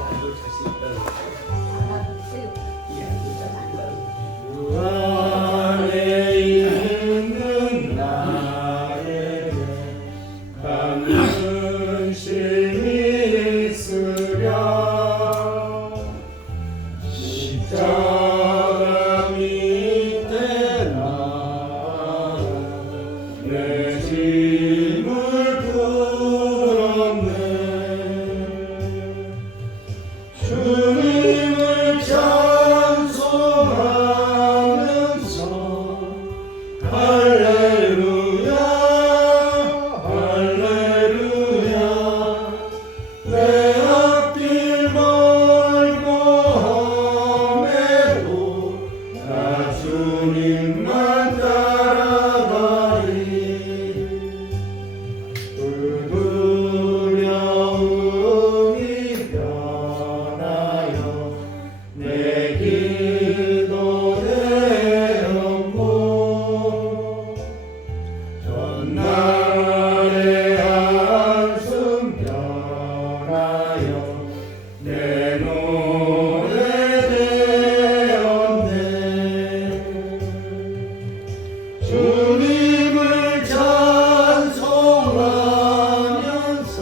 안도 자신 있다는 거죠. 주 안에 있는 나에게 받는 힘이 있으랴. 십자가 밑에 나는 내 짐을 풀었네. 주님을 찬송하면서 할렐루야 할렐루야. 내 앞길 멀고 험해도 나 주님만 따라가리. 그 두려움이 변하여 내 기도 되었고 전날의 한숨 변하여 내 노래 되었네. 주님을 찬송하면서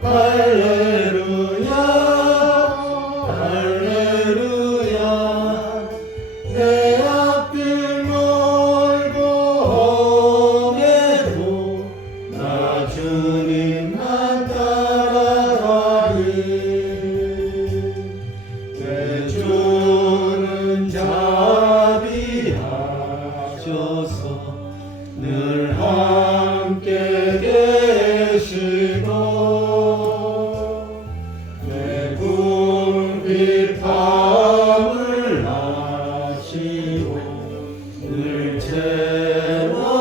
할렐루야 할렐루야. 내 앞길 멀고 험해도 나 주님만 따라가리. 내 주는 자비하셔서 늘 함께 계시고 내 불빛 밤을 나시고 늘 채워주시네.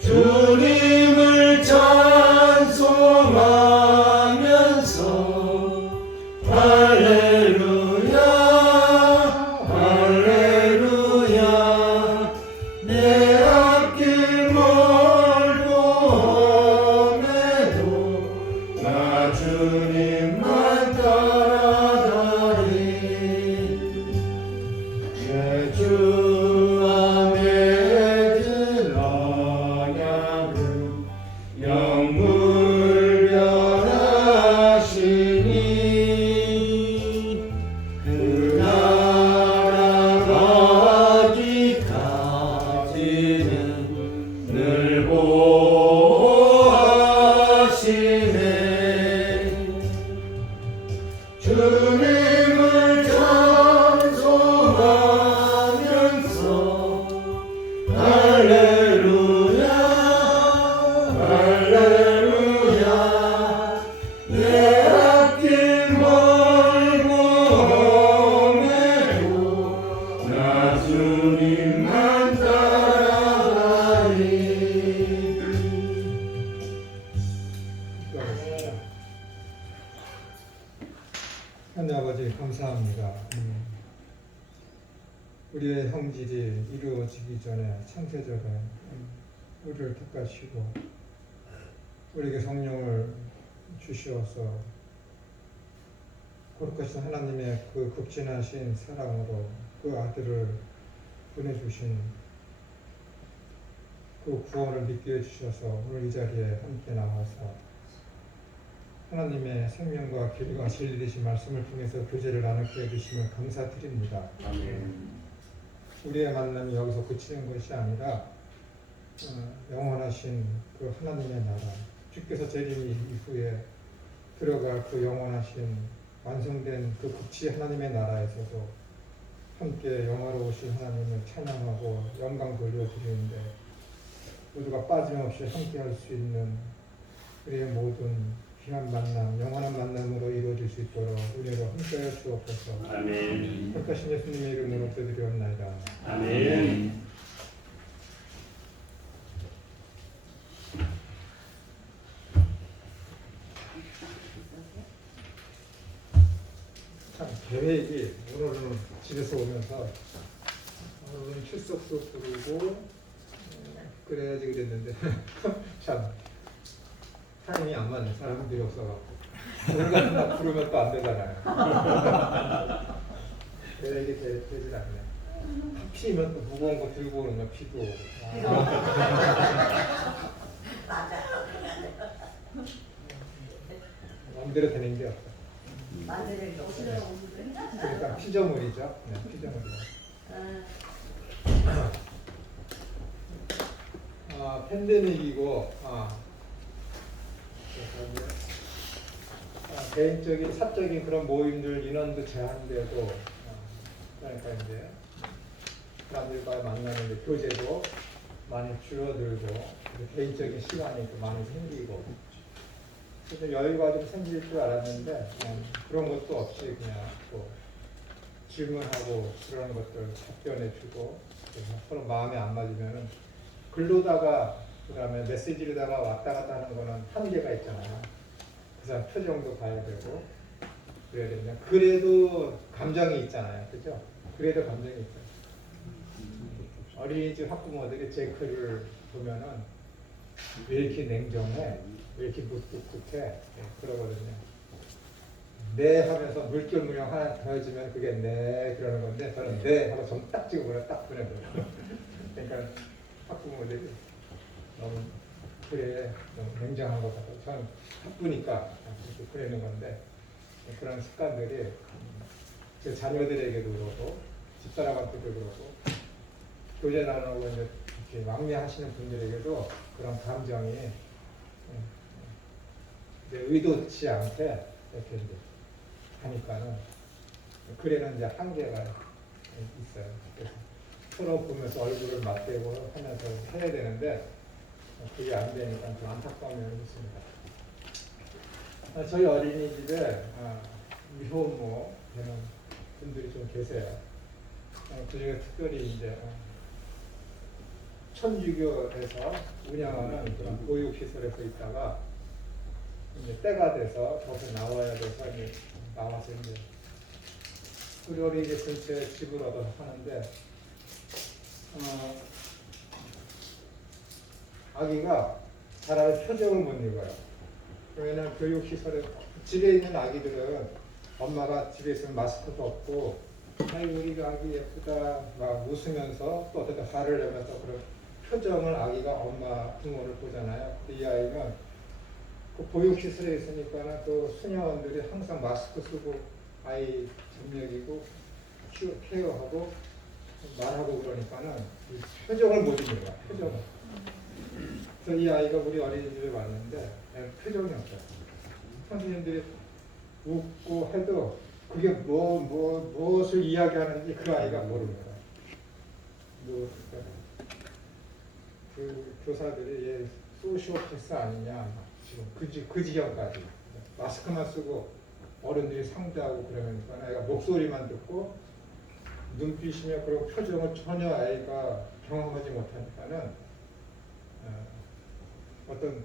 주님을 찬송하면서 할렐루야 할렐루야. 내 앞길 멀고 험해도 나 주님만 따라가리. 내 주 안에 든 언약은 영물 변하시니 그 나라 가기까지는 늘 보호하시네. 주님을 찬송하면서 할렐루야 할렐루야. 내 앞길 멀고 험해도 나 주님만 따라가리. 하나님 아버지 감사합니다. 우리의 형질이 이루어지기 전에 창세전에 우리를 택하시고 우리에게 성령을 주시어서 거룩하신 하나님의 그 극진하신 사랑으로 그 아들을 보내주신 그 구원을 믿게 해주셔서 오늘 이 자리에 함께 나와서 하나님의 생명과 길과 진리 되신 말씀을 통해서 교제를 나누게 해주심을 감사드립니다. 아멘. 우리의 만남이 여기서 그치는 것이 아니라 영원하신 그 하나님의 나라, 주께서 재림 이후에 들어갈 그 영원하신 완성된 그 극치 하나님의 나라에서도 함께 영화로우신 하나님을 찬양하고 영광 돌려드리는데 모두가 빠짐없이 함께 할 수 있는 우리의 모든 귀한 만남, 영원한 만남으로 이루어질 수 있도록 은혜로 함께하여 주옵소서. 아멘. 거룩하신 예수님의 이름으로 기도드리옵나이다. 아멘. 참 계획이 오늘은 집에서 오면서 오늘은 출석도 부르고 그래야지 그랬는데 참 타임이 안 맞는 사람들이 없어갖고 오늘 같은 날 부르면 또 안 되잖아요. 그래서 이게 되질 않네. 피면 또 무거운 거 들고 오는 거 피도 오고. 마음대로 되는 게 없어. 그러니까 피조물이죠. 네, 피조물이요. 팬데믹이고, 개인적인 사적인 그런 모임들 인원도 제한되고, 그러니까 이제 사람들과 만나는 이제 교제도 많이 줄어들고, 개인적인 시간이 또 많이 생기고, 그래서 여유가 좀 생길 줄 알았는데 그런 것도 없이 그냥 또 질문하고 그런 것들 답변해주고, 서로 마음에 안 맞으면은 글로다가 그다음에 메시지로다가 왔다 갔다 하는 거는 한계가 있잖아요. 그 사람 표정도 봐야 되고 그래야 되면 그래도 감정이 있잖아요, 그죠? 그래도 감정이 있어요. 어린이집 학부모들이 제 글을 보면은 왜 이렇게 냉정해? 왜 이렇게 무뚝뚝해? 그러거든요. 네 하면서 물결무령 하나 더해주면 그게 네 그러는 건데 저는 네 하고 점 딱 찍어버려 딱 보내버려요. 그러니까 학부모들이 너무 그래 너무 냉정한 것 같아요. 저는 바쁘니까 그렇게 그러는 건데 그런 습관들이 제 자녀들에게도 그러고 집사람한테도 그러고 교제 나누고 이제 이렇게 왕래하시는 분들에게도 그런 감정이 의도치 않게 이렇게 이제 하니까는 글에는 이제 한계가 있어요. 그래서 서로 보면서 얼굴을 맞대고 하면서 해야 되는데 그게 안 되니까 좀 안타까운 면이 있습니다. 저희 어린이집에 미혼모 되는 분들이 좀 계세요. 그중에 특별히 이제 천주교에서 운영하는 그런 보육시설에서 있다가 이제 때가 돼서 거기서 나와야 돼서 이제 나와서 이제 우리 어린이집 근처에 집을 얻어서 사는데 아기가 잘 표정을 못 읽어요. 왜냐면 교육시설에 집에 있는 아기들은 엄마가 집에 있으면 마스크도 없고 아이고 우리 아기 예쁘다 막 웃으면서 또 어떻게 화를 내면서 그런 표정을 아기가 엄마 부모를 보잖아요. 이 아이는 그 보육시설에 있으니까 그 수녀원들이 항상 마스크 쓰고 아이 점령이고 케어하고 말하고 그러니까는 표정을 못 읽어요. 표정을. 그래서 이 아이가 우리 어린이집에 왔는데 표정이 없어요. 선생님들이 웃고 해도 그게 무엇을 이야기하는지 그 아이가 모릅니다. 그 교사들이 얘 소시오패스 아니냐 지금 그 지경까지 마스크만 쓰고 어른들이 상대하고 그러니까 아이가 목소리만 듣고 눈빛이며 그런 표정을 전혀 아이가 경험하지 못하니까는 어떤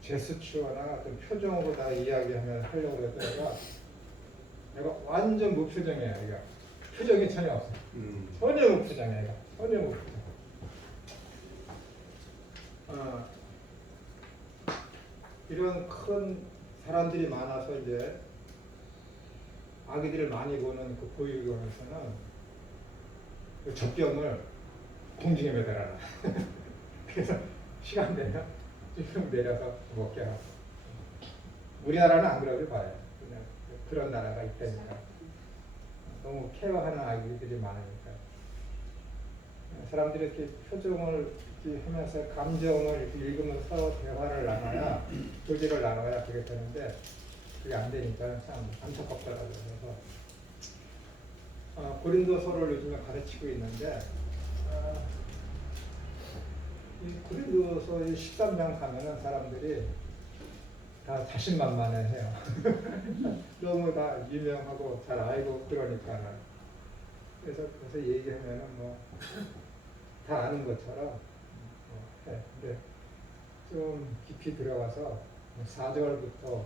제스처나 어떤 표정으로 다 이야기하면 하려고 했다가 애가 완전 무표정이에요. 애가 표정이 전혀 없어요. 전혀 무표정이에요. 애가 전혀 무표정. 이런 큰 사람들이 많아서 이제 아기들을 많이 보는 그 보육원에서는 그 젖병을 공중에 매달아놔. 그래서 시간 되면 쭉 내려서 먹게 하고. 우리나라는 안 그러길 바래요. 그런 나라가 있다니까. 너무 케어하는 아기들이 많으니까. 사람들이 이렇게 표정을 이렇게 하면서 감정을 이렇게 읽으면서 서로 대화를 나눠야, 교제를 나눠야 그게 되는데, 그게 안 되니까 참 안타깝더라고요. 그래서, 고린도서를 요즘에 가르치고 있는데, 이 고린도서 13장 가면은 사람들이 다 자신만만해요. 너무 다 유명하고 잘 알고 그러니까. 그래서 얘기하면은 다 아는 것처럼 해. 근데 좀 깊이 들어가서 4절부터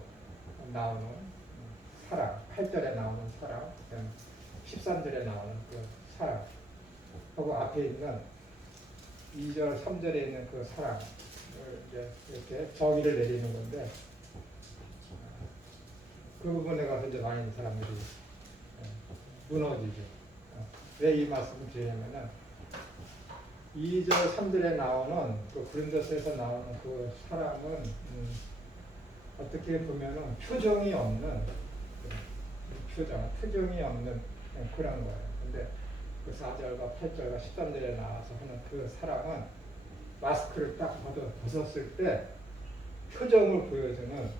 나오는 사랑, 8절에 나오는 사랑, 13절에 나오는 그 사랑, 하고 앞에 있는 2절, 3절에 있는 그 사랑, 이제 이렇게 정의를 내리는 건데 그 부분에 가서 이제 많은 사람들이 무너지죠. 왜 이 말씀을 드리냐면은 2절 3절에 나오는 그 고린도서에서 나오는 그 사람은 어떻게 보면은 표정이 없는 표정이 없는 그런 거예요. 근데 그 4절과 8절과 13절에 나와서 하는 그 사람은 마스크를 딱 벗었을 때 표정을 보여주는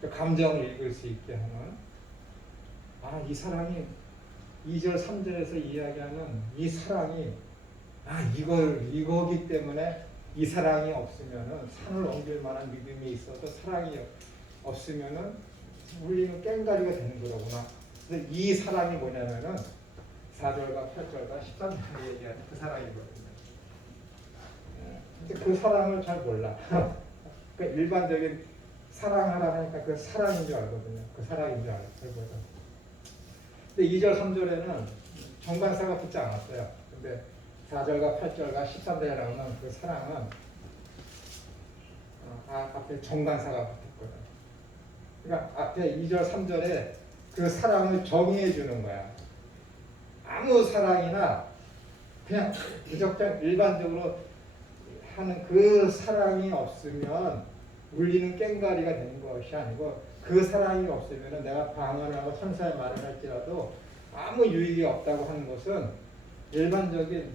그 감정을 읽을 수 있게 하는 이 사랑이 2절 3절에서 이야기하는 이 사랑이 이거기 때문에 이 사랑이 없으면은 산을 옮길 만한 믿음이 있어도 사랑이 없으면은 우리는 깽가리가 되는 거로구나. 근데 이 사랑이 뭐냐면은 4절과 8절과 13절에 얘기하는 그 사랑이거든요. 근데 그 사랑을 잘 몰라. 그 일반적인 사랑하라 하니까 그 사랑인 줄 알거든요. 그 사랑인 줄 알거든. 근데 2절 3절에는 정관사가 붙지 않았어요. 근데 4절과 8절과 13절에 나오는 그 사랑은 앞에 정관사가 붙었거든. 그러니까 앞에 2절 3절에 그 사랑을 정의해 주는 거야. 아무 사랑이나 그냥 무조건 일반적으로 하는 그 사랑이 없으면 울리는 깽가리가 되는 것이 아니고 그 사랑이 없으면 내가 방언을 하고 천사의 말을 할지라도 아무 유익이 없다고 하는 것은 일반적인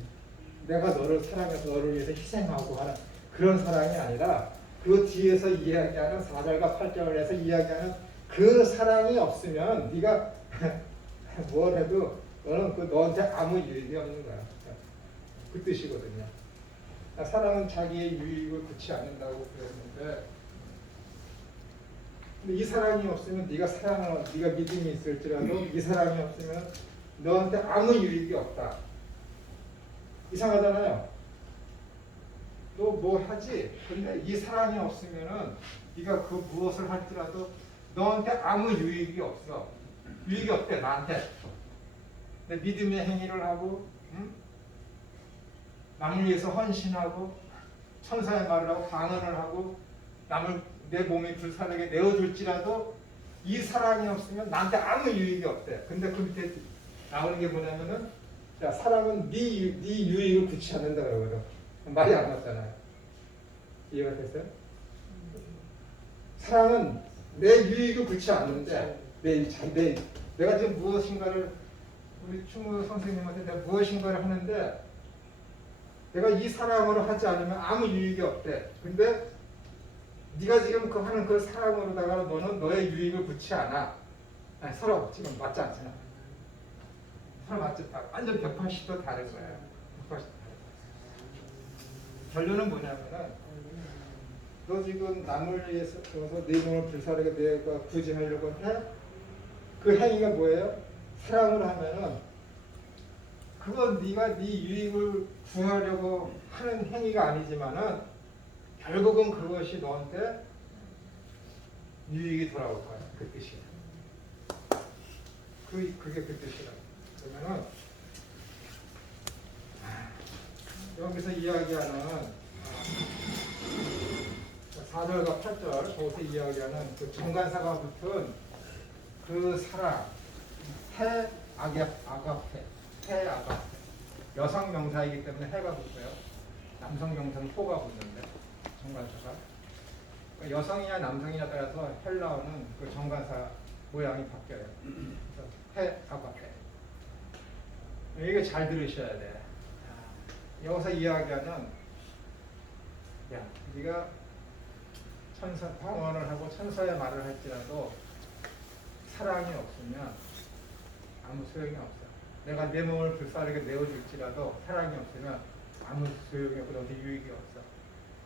내가 너를 사랑해서 너를 위해서 희생하고 하는 그런 사랑이 아니라 그 뒤에서 이야기하는 4절과 8절에서 이야기하는 그 사랑이 없으면 네가 뭘 해도 너는 너한테 아무 유익이 없는 거야. 그 뜻이거든요. 사랑은 자기의 유익을 굳이 않는다고 그랬는데 근데 이 사랑이 없으면 네가 믿음이 있을지라도 이 사랑이 없으면 너한테 아무 유익이 없다. 이상하잖아요. 너 뭐 하지? 근데 이 사랑이 없으면은 네가 그 무엇을 할지라도 너한테 아무 유익이 없어. 유익이 없대 나한테. 내 믿음의 행위를 하고, 남을 위해서 헌신하고, 천사의 말을 하고, 방언을 하고, 남을 내 몸이 불쌍하게 내어줄지라도 이 사랑이 없으면 나한테 아무 유익이 없대. 근데 그 밑에 나오는 게 뭐냐면은 자, 사랑은 네 유익을 굳이 않는다 그러거든. 말이 안 맞잖아요. 이해가 됐어요? 사랑은 내 유익을 굳이 않는데 내가 지금 무엇인가를 우리 충무 선생님한테 내가 무엇인가를 하는데 내가 이 사랑으로 하지 않으면 아무 유익이 없대. 근데 네가 지금 하는 그 사랑으로다가 너는 너의 유익을 굳이 않아. 아니, 서로 지금 맞지 않잖아. 서로 맞지 않아. 완전 180도 다른 거예요. 180도 다른 거예요. 결론은 뭐냐면은 너 지금 남을 위해서 네 몸을 불사르게 내가 굳이 하려고 해? 그 행위가 뭐예요? 사랑을 하면은 그건 네가 네 유익을 구하려고 하는 행위가 아니지만은 결국은 그것이 너한테 유익이 돌아올 거야. 그 뜻이야. 그게 그 뜻이야. 그러면은 여기서 이야기하는 4절과 8절 거기서 이야기하는 그 정관사가 붙은 그 사랑 아가페 여성 명사이기 때문에 해가 붙어요. 남성 명사는 호가 붙는데 정관사가 그러니까 여성이냐 남성이냐 따라서 헬라어는 그 정관사 모양이 바뀌어요. 그래서 아가페 이게 잘 들으셔야 돼. 여기서 이야기하는 네가 천사 방언을 하고 천사의 말을 할지라도 사랑이 없으면 아무 소용이 없어. 내가 내 몸을 불사르게 내어줄지라도 사랑이 없으면 아무 소용이 없고 너한테 유익이 없어.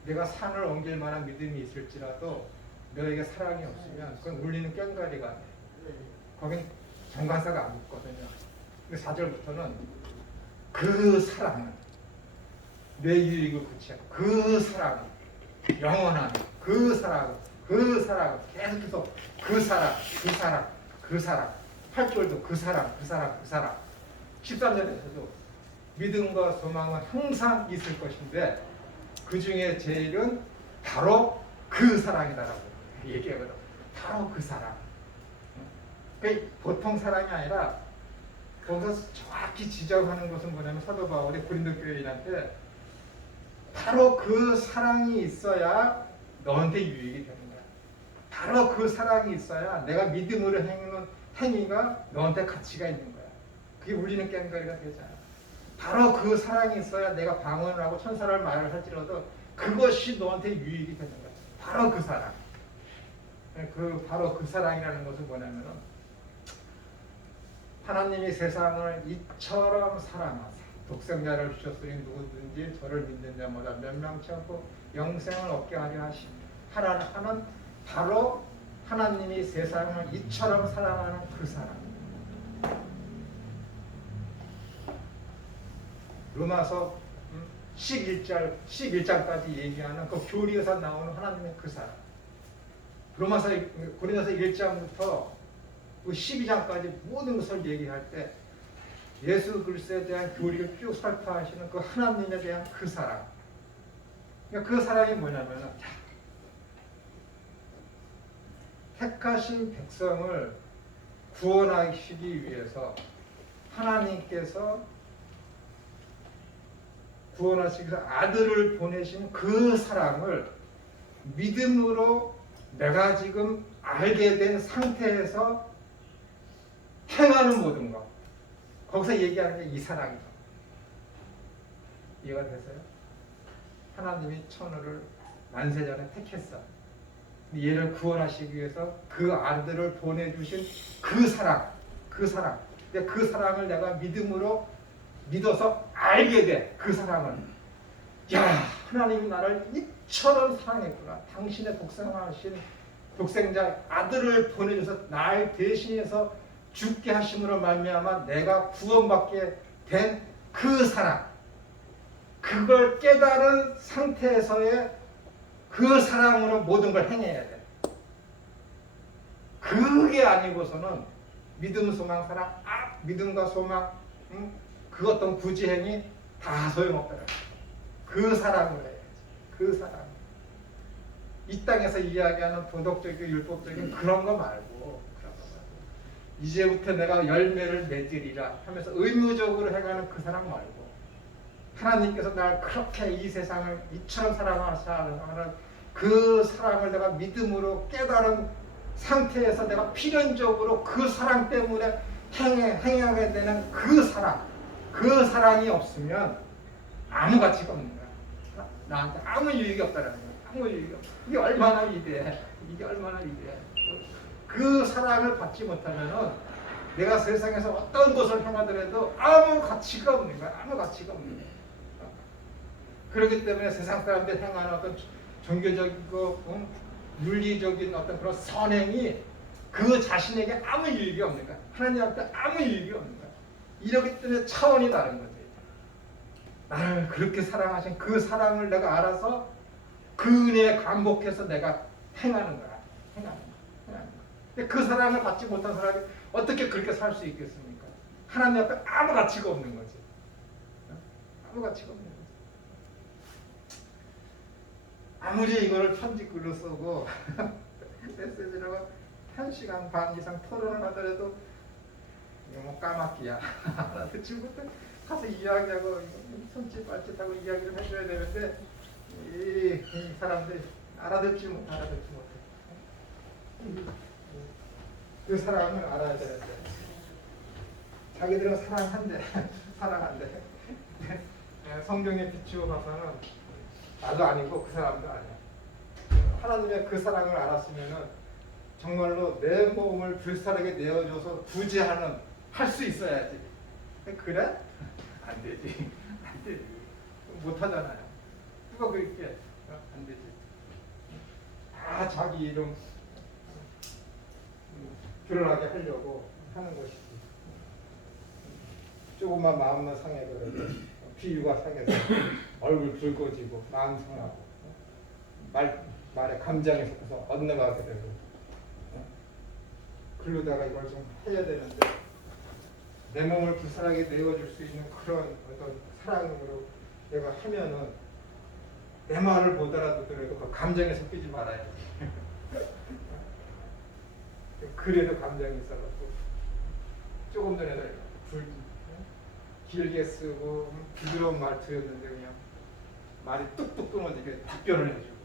내가 산을 옮길 만한 믿음이 있을지라도 너에게 사랑이 없으면 그건 울리는 꽹과리가 돼. 거긴 정관사가 안 붙거든요. 4절부터는 그 사랑은 내 유익을 구체하고 그 사랑 영원한 그 사랑 계속해서 그 사랑 8절도 그 사랑 13절에서도 믿음과 소망은 항상 있을 것인데 그 중에 제일은 바로 그 사랑이다라고 얘기하거든. 바로 그 사랑. 그 보통 사랑이 아니라 거기서 정확히 지적하는 것은 뭐냐면 사도 바울이 고린도 교회인한테 바로 그 사랑이 있어야 너한테 유익이 되는 거야. 바로 그 사랑이 있어야 내가 믿음으로 행하는 행위가 너한테 가치가 있는 거야. 그게 울리는 꽹과리가 되잖아. 바로 그 사랑이 있어야 내가 방언을 하고 천사를 말을 할지라도 그것이 너한테 유익이 되는 거야. 바로 그 사랑. 바로 그 사랑이라는 것은 뭐냐면은 하나님이 세상을 이처럼 사랑하사 독생자를 주셨으니 누구든지 저를 믿는 자마다 멸망치 않고 영생을 얻게 하려 하는 바로 하나님이 세상을 이처럼 사랑하는 그 사랑. 로마서 11장까지 얘기하는 그 교리에서 나오는 하나님의 그 사랑. 고린도서 1장부터 그 12장까지 모든 것을 얘기할 때 예수 그리스도에 대한 교리를 쭉 설파하시는 그 하나님에 대한 그 사랑. 그러니까 그 사랑이 뭐냐면은 택하신 백성을 구원하시기 위해서 하나님께서 구원하시기 위해서 아들을 보내신 그 사랑을 믿음으로 내가 지금 알게 된 상태에서 행하는 모든 것. 거기서 얘기하는 게 이 사랑이죠. 이해가 되세요? 하나님이 천우를 만세전에 택했어. 얘를 구원하시기 위해서 그 아들을 보내주신 그 사랑. 그 사랑을 내가 믿어서 알게 돼. 그 사랑을. 야, 하나님이 나를 이처럼 사랑했구나. 당신의 독생자 아들을 보내줘서 날 대신해서 죽게 하심으로 말미암아 내가 구원받게 된 그 사랑. 그걸 깨달은 상태에서의 그 사랑으로 모든 걸 행해야 돼. 그게 아니고서는 믿음, 소망, 사랑, 믿음과 소망, 그 어떤 구지행이 다 소용없더라. 그 사랑을 해야지. 그 사랑. 이 땅에서 이야기하는 도덕적이고 율법적인 그런 거 말고 이제부터 내가 열매를 맺으리라 하면서 의무적으로 해가는 그 사랑 말고 하나님께서 날 그렇게 이 세상을 이처럼 사랑하시는 그 사랑을 내가 믿음으로 깨달은 상태에서 내가 필연적으로 그 사랑 때문에 행하게 되는 그 사랑이 없으면 아무 가치가 없는 거야. 나한테 아무 유익이 없다는 거야. 아무 유익이 없어. 이게 얼마나 위대해. 그 사랑을 받지 못하면은 내가 세상에서 어떤 것을 행하더라도 아무 가치가 없는 거야. 아무 가치가 없는 거야. 그렇기 때문에 세상 사람들 행하는 어떤 종교적이고 윤리적인 어떤 그런 선행이 그 자신에게 아무 유익이 없는 거야. 하나님한테 아무 유익이 없는 거야. 이렇기 때문에 차원이 다른 거지. 나를 그렇게 사랑하신 그 사랑을 내가 알아서 그 은혜에 감복해서 내가 행하는 거야. 근데 그 사랑을 받지 못한 사람이 어떻게 그렇게 살 수 있겠습니까? 하나님 앞에 아무 가치가 없는 거지. 아무 가치가 없는 거지. 아무리 이거를 편집글로 쓰고 메시지로 1시간 반 이상 토론을 하더라도 이거 뭐 까맣기야. 지금부터 가서 이야기하고 손짓발짓하고 이야기를 해줘야 되는데 이 사람들이 알아듣지 못해. 그 사람을 알아야 되는데 자기들은 사랑한대. 성경에 비추어 봐서는 나도 아니고 그 사람도 아니야. 하나님의 그 사랑을 알았으면은 정말로 내 몸을 불사르게 내어줘서 구제하는 할 수 있어야지. 그래? 안 되지. 못하잖아요. 누가 그렇게 안 되지. 다 자기 이름 드러나게 하려고 하는 것이지. 조금만 마음만 상해버려도 비유가 상해서 얼굴 붉어지고 마음 상하고 말에 감정이 섞여서 엇나가게 되고 그러다가 이걸 좀 해야 되는데 내 몸을 불쌍하게 내어줄 수 있는 그런 어떤 사랑으로 내가 하면은 내 말을 못 알아듣더라도 그 감정에 섞이지 말아야 돼. 그래도 감정이 있어갖고 조금 전에도 길게 쓰고 부드러운 말투였는데 그냥 말이 뚝뚝 끊어지게 답변을 해주고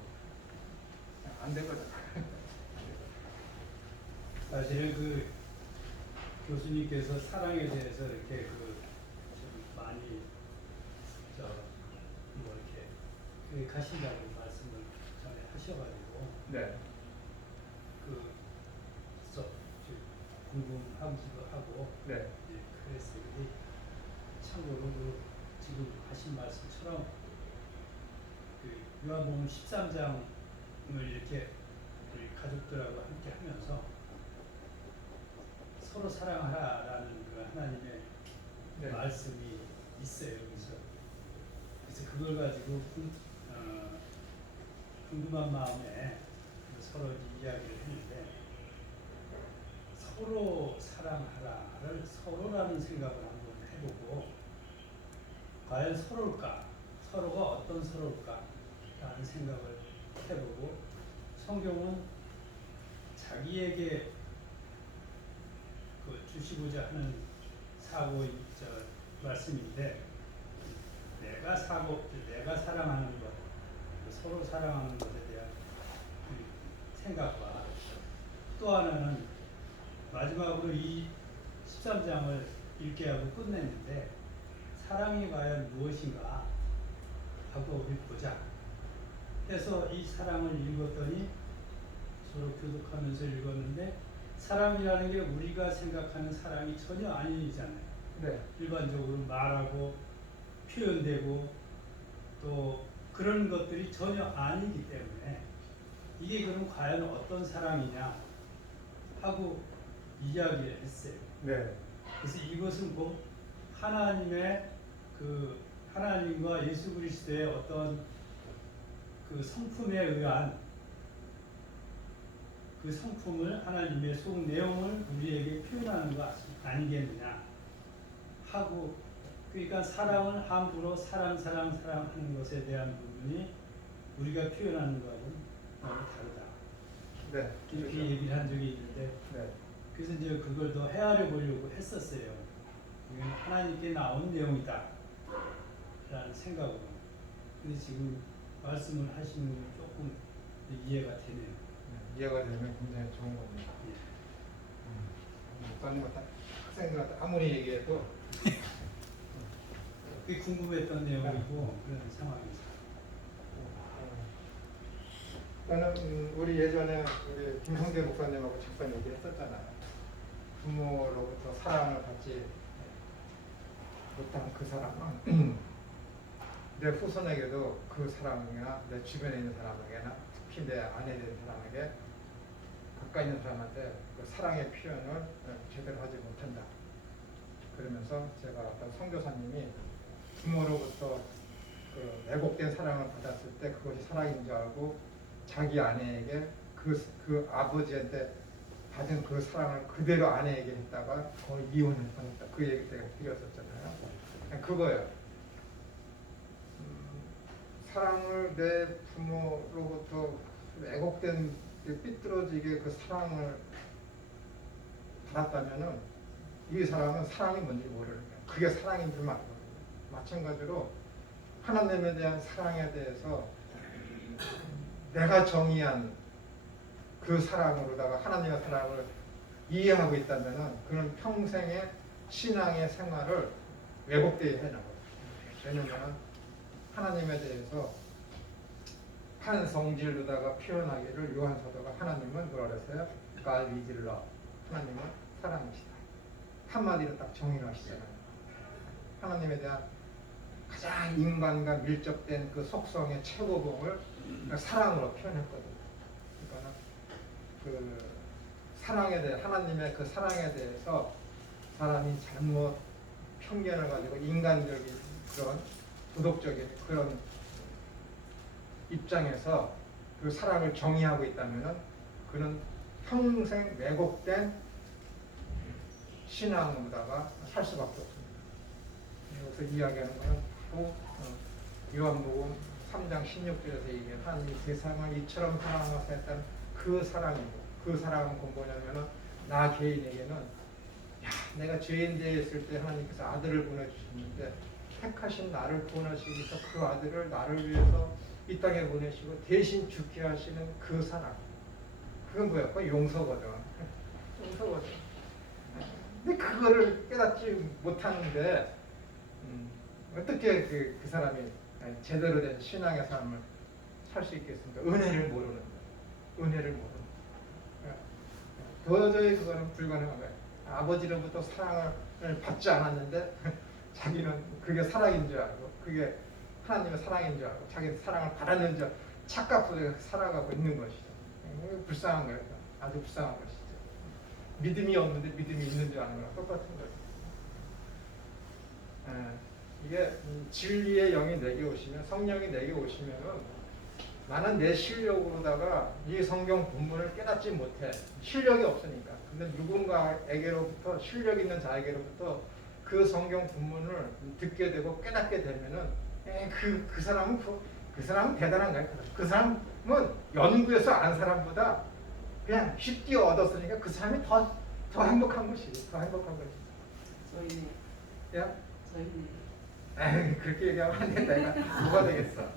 안 되거든. 사실은 그 교수님께서 사랑에 대해서 이렇게 좀 많이 뭐 이렇게 계획하신다고 말씀을 전에 하셔가지고 네. 그래서 궁금하기도 하고 네. 그랬어요. 참고로 지금 하신 말씀처럼 요한복음 13장을 이렇게 우리 가족들하고 함께 하면서 서로 사랑하라라는 그 하나님의 네. 말씀이 있어요. 그래서 그걸 가지고 궁금한 마음에 서로 이야기를 했는데 서로 사랑하라를 서로라는 생각을 한번 해보고 과연 서로일까? 서로가 어떤 서로일까? 라는 생각을 해보고 성경은 자기에게 주시고자 하는 말씀인데 내가 사랑하는 것, 서로 사랑하는 것에 대한 생각과 또 하나는 마지막으로 이 13장을 읽게 하고 끝냈는데 사랑이 과연 무엇인가 하고 우리 보자 해서 이 사랑을 읽었더니 서로 교독하면서 읽었는데 사랑이라는 게 우리가 생각하는 사랑이 전혀 아니잖아요. 네. 일반적으로 말하고 표현되고 또 그런 것들이 전혀 아니기 때문에 이게 그럼 과연 어떤 사랑이냐 하고 이야기를 했어요. 네. 그래서 이것은 곧 하나님의 하나님과 예수 그리스도의 어떤 그 성품에 의한 그 성품을 하나님의 속 내용을 우리에게 표현하는 것 아니겠느냐 하고 그러니까 사랑을 함부로 사랑하는 것에 대한 부분이 우리가 표현하는 것은 너무 다르다. 네. 이렇게 얘기를 한 적이 있는데 네. 그래서 이제 그걸 더 헤아려 보려고 했었어요. 이건 하나님께 나온 내용이다 라는 생각으로. 근데 지금 말씀을 하시는 건 조금 이해가 되네요. 이해가 되면 굉장히 좋은 겁니다. 예. 목사님한테 학생들한테 아무리 얘기해도 그게 궁금했던 내용이고 그런 상황이죠. 나는 우리 예전에 우리 김성대 목사님하고 잠깐 얘기했었잖아요. 부모로부터 사랑을 받지 못한 그 사람은 내 후손에게도 그 사람이나 내 주변에 있는 사람에게나 특히 내 아내 된 사람에게 가까이 있는 사람한테 그 사랑의 표현을 제대로 하지 못한다. 그러면서 제가 어떤 선교사님이 부모로부터 그 왜곡된 사랑을 받았을 때 그것이 사랑인 줄 알고 자기 아내에게 그 아버지한테 받은 그 사랑을 그대로 아내에게 했다가 거의 이혼을 했다. 그 얘기 제가 드렸었잖아요. 그거예요. 사랑을 내 부모로부터 왜곡된 삐뚤어지게 그 사랑을 받았다면은 이 사람은 사랑이 뭔지 모르는 거예요. 그게 사랑인 줄 알거든요. 마찬가지로 하나님에 대한 사랑에 대해서 내가 정의한 그 사랑으로다가 하나님의 사랑을 이해하고 있다면은 그는 평생의 신앙의 생활을 왜곡되게 해나가거든요. 왜냐면 하나님에 대해서 한 성질로다가 표현하기를 요한사도가 하나님은 뭐라 그랬어요? God is love. 하나님은 사랑이시다. 한마디로 딱 정의를 하시잖아요. 하나님에 대한 가장 인간과 밀접된 그 속성의 최고봉을 사랑으로 표현했거든요. 그러니까 그 사랑에 대해 하나님의 그 사랑에 대해서 사람이 잘못 편견을 가지고 인간적인 그런 도덕적인 그런 입장에서 그 사랑을 정의하고 있다면은 그는 평생 왜곡된 신앙으로다가 살 수밖에 없습니다. 여기서 이야기하는 것은 또 요한복음 3장 16절에서 얘기한 하나님이 세상을 이처럼 사랑하사 했다는 그 사랑이고, 그 사랑은 뭐냐면은 나 개인에게는 내가 죄인 되어 있을 때 하나님께서 아들을 보내주셨는데 택하신 나를 구원하시기 위해서 그 아들을 나를 위해서 이 땅에 보내시고 대신 죽게 하시는 그 사랑. 그건 뭐야? 그건 용서거든. 용서거든. 근데 그거를 깨닫지 못하는데 어떻게 그 사람이 제대로 된 신앙의 삶을 살 수 있겠습니까? 은혜를 모르는 거야. 은혜를 모르는 거야. 도저히 그거는 불가능한 거야. 아버지로부터 사랑을 받지 않았는데 자기는 그게 사랑인 줄 알고, 그게 하나님의 사랑인 줄 알고, 자기는 사랑을 받았는 줄 착각하고 살아가고 있는 것이죠. 불쌍한 거예요. 아주 불쌍한 것이죠. 믿음이 없는데 믿음이 있는 줄 아는 거랑 똑같은 거예요. 이게 진리의 영이 내게 오시면, 성령이 내게 오시면은 나는 내 실력으로다가 이 성경 본문을 깨닫지 못해. 실력이 없으니까. 근데 누군가에게로부터, 실력 있는 자에게로부터 그 성경 본문을 듣게 되고 깨닫게 되면은 그 사람은 그 사람은 대단한 거야. 그 사람은 연구해서 안 사람보다 그냥 쉽게 얻었으니까 그 사람이 더 행복한 것이지. 더 행복한 것이지. 저희네. 야? 저희네. 그렇게 얘기하면 안 된다. 내가 뭐가 되겠어.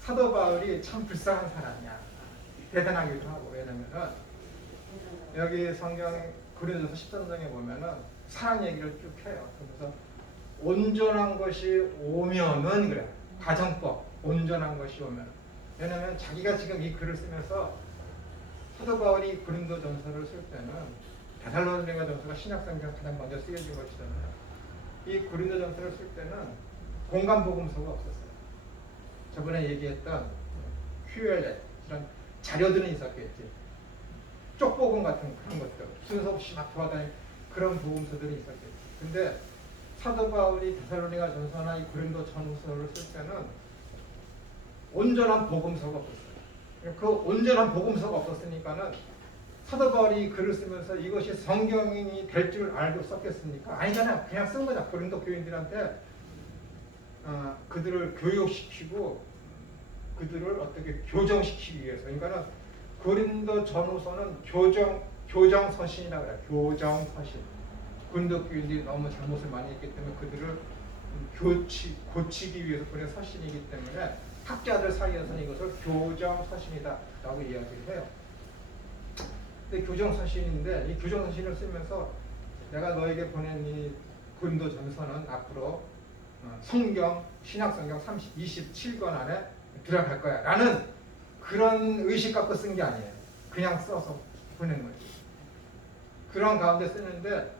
사도 바울이 참 불쌍한 사람이야. 대단하기도 하고. 왜냐면은 여기 성경 고린도서 13장에 보면은 사랑 얘기를 쭉 해요. 그래서 온전한 것이 오면은 그래. 가정법 온전한 것이 오면. 왜냐면 자기가 지금 이 글을 쓰면서 사도 바울이 고린도 전서를 쓸 때는 데살로니가 전서가 신약 성경 가장 먼저 쓰여진 것이잖아요. 이 고린도 전서를 쓸 때는 공간 복음서가 없었어요. 저번에 얘기했던 QLS 이런 자료들은 있었겠지. 쪽복음 같은 그런 것들 순서 없이 막 돌아다니는 그런 복음서들이 있었겠지. 근데 사도 바울이 데살로니가 전서나 이 고린도 전서를 쓸 때는 온전한 복음서가 없었어요. 그 온전한 복음서가 없었으니까는 사도 바울이 글을 쓰면서 이것이 성경이 될 줄 알고 썼겠습니까? 아니잖아요. 그냥 쓴 거잖아. 고린도 교인들한테 그들을 교육시키고 그들을 어떻게 교정시키기 위해서. 그러니까는 고린도 전후서는 교정서신이라고 그래요. 교정서신. 고린도 교인들이 너무 잘못을 많이 했기 때문에 그들을 고치기 위해서 보낸 서신이기 때문에 학자들 사이에서는 이것을 교정서신이다라고 이야기를 해요. 근데 교정서신인데 이 교정서신을 쓰면서 내가 너에게 보낸 이 고린도 전서는 앞으로 성경, 신약성경 27권 안에 들어갈 거야 라는 그런 의식 갖고 쓴 게 아니에요. 그냥 써서 보낸 거지. 그런 가운데 쓰는데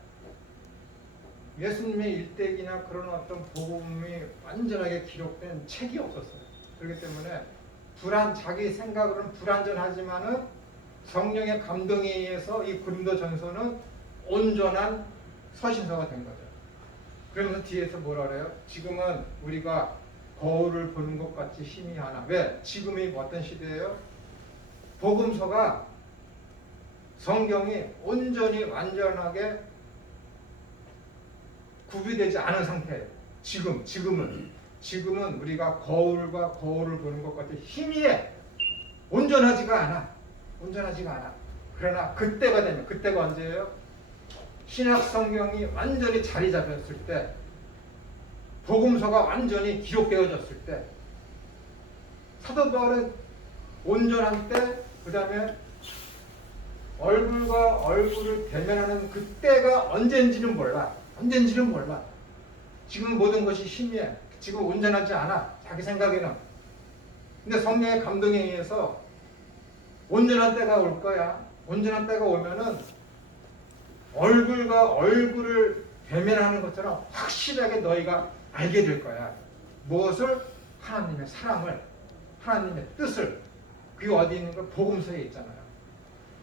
예수님의 일대기나 그런 어떤 복음이 완전하게 기록된 책이 없었어요. 그렇기 때문에 자기 생각으로는 불완전하지만은 성령의 감동에 의해서 이 고린도 전서는 온전한 서신서가 된 거죠. 그러면서 뒤에서 뭐라 그래요? 지금은 우리가 거울을 보는 것 같이 희미하나. 왜? 지금이 어떤 시대예요? 복음서가 성경이 온전히 완전하게 구비되지 않은 상태예요. 지금은 우리가 거울과 거울을 보는 것 같이 희미해. 온전하지가 않아. 그러나 그때가 되면, 그때가 언제예요? 신약 성경이 완전히 자리 잡혔을 때, 복음서가 완전히 기록되어졌을 때, 사도 바울은 온전한 때, 그 다음에 얼굴과 얼굴을 대면하는 그때가 언젠지는 몰라. 지금 모든 것이 희미해. 지금 온전하지 않아. 자기 생각에는. 근데 성령의 감동에 의해서 온전한 때가 올 거야. 온전한 때가 오면은 얼굴과 얼굴을 대면하는 것처럼 확실하게 너희가 알게 될 거야. 무엇을? 하나님의 사랑을, 하나님의 뜻을. 그게 어디 있는 거? 복음서에 있잖아요.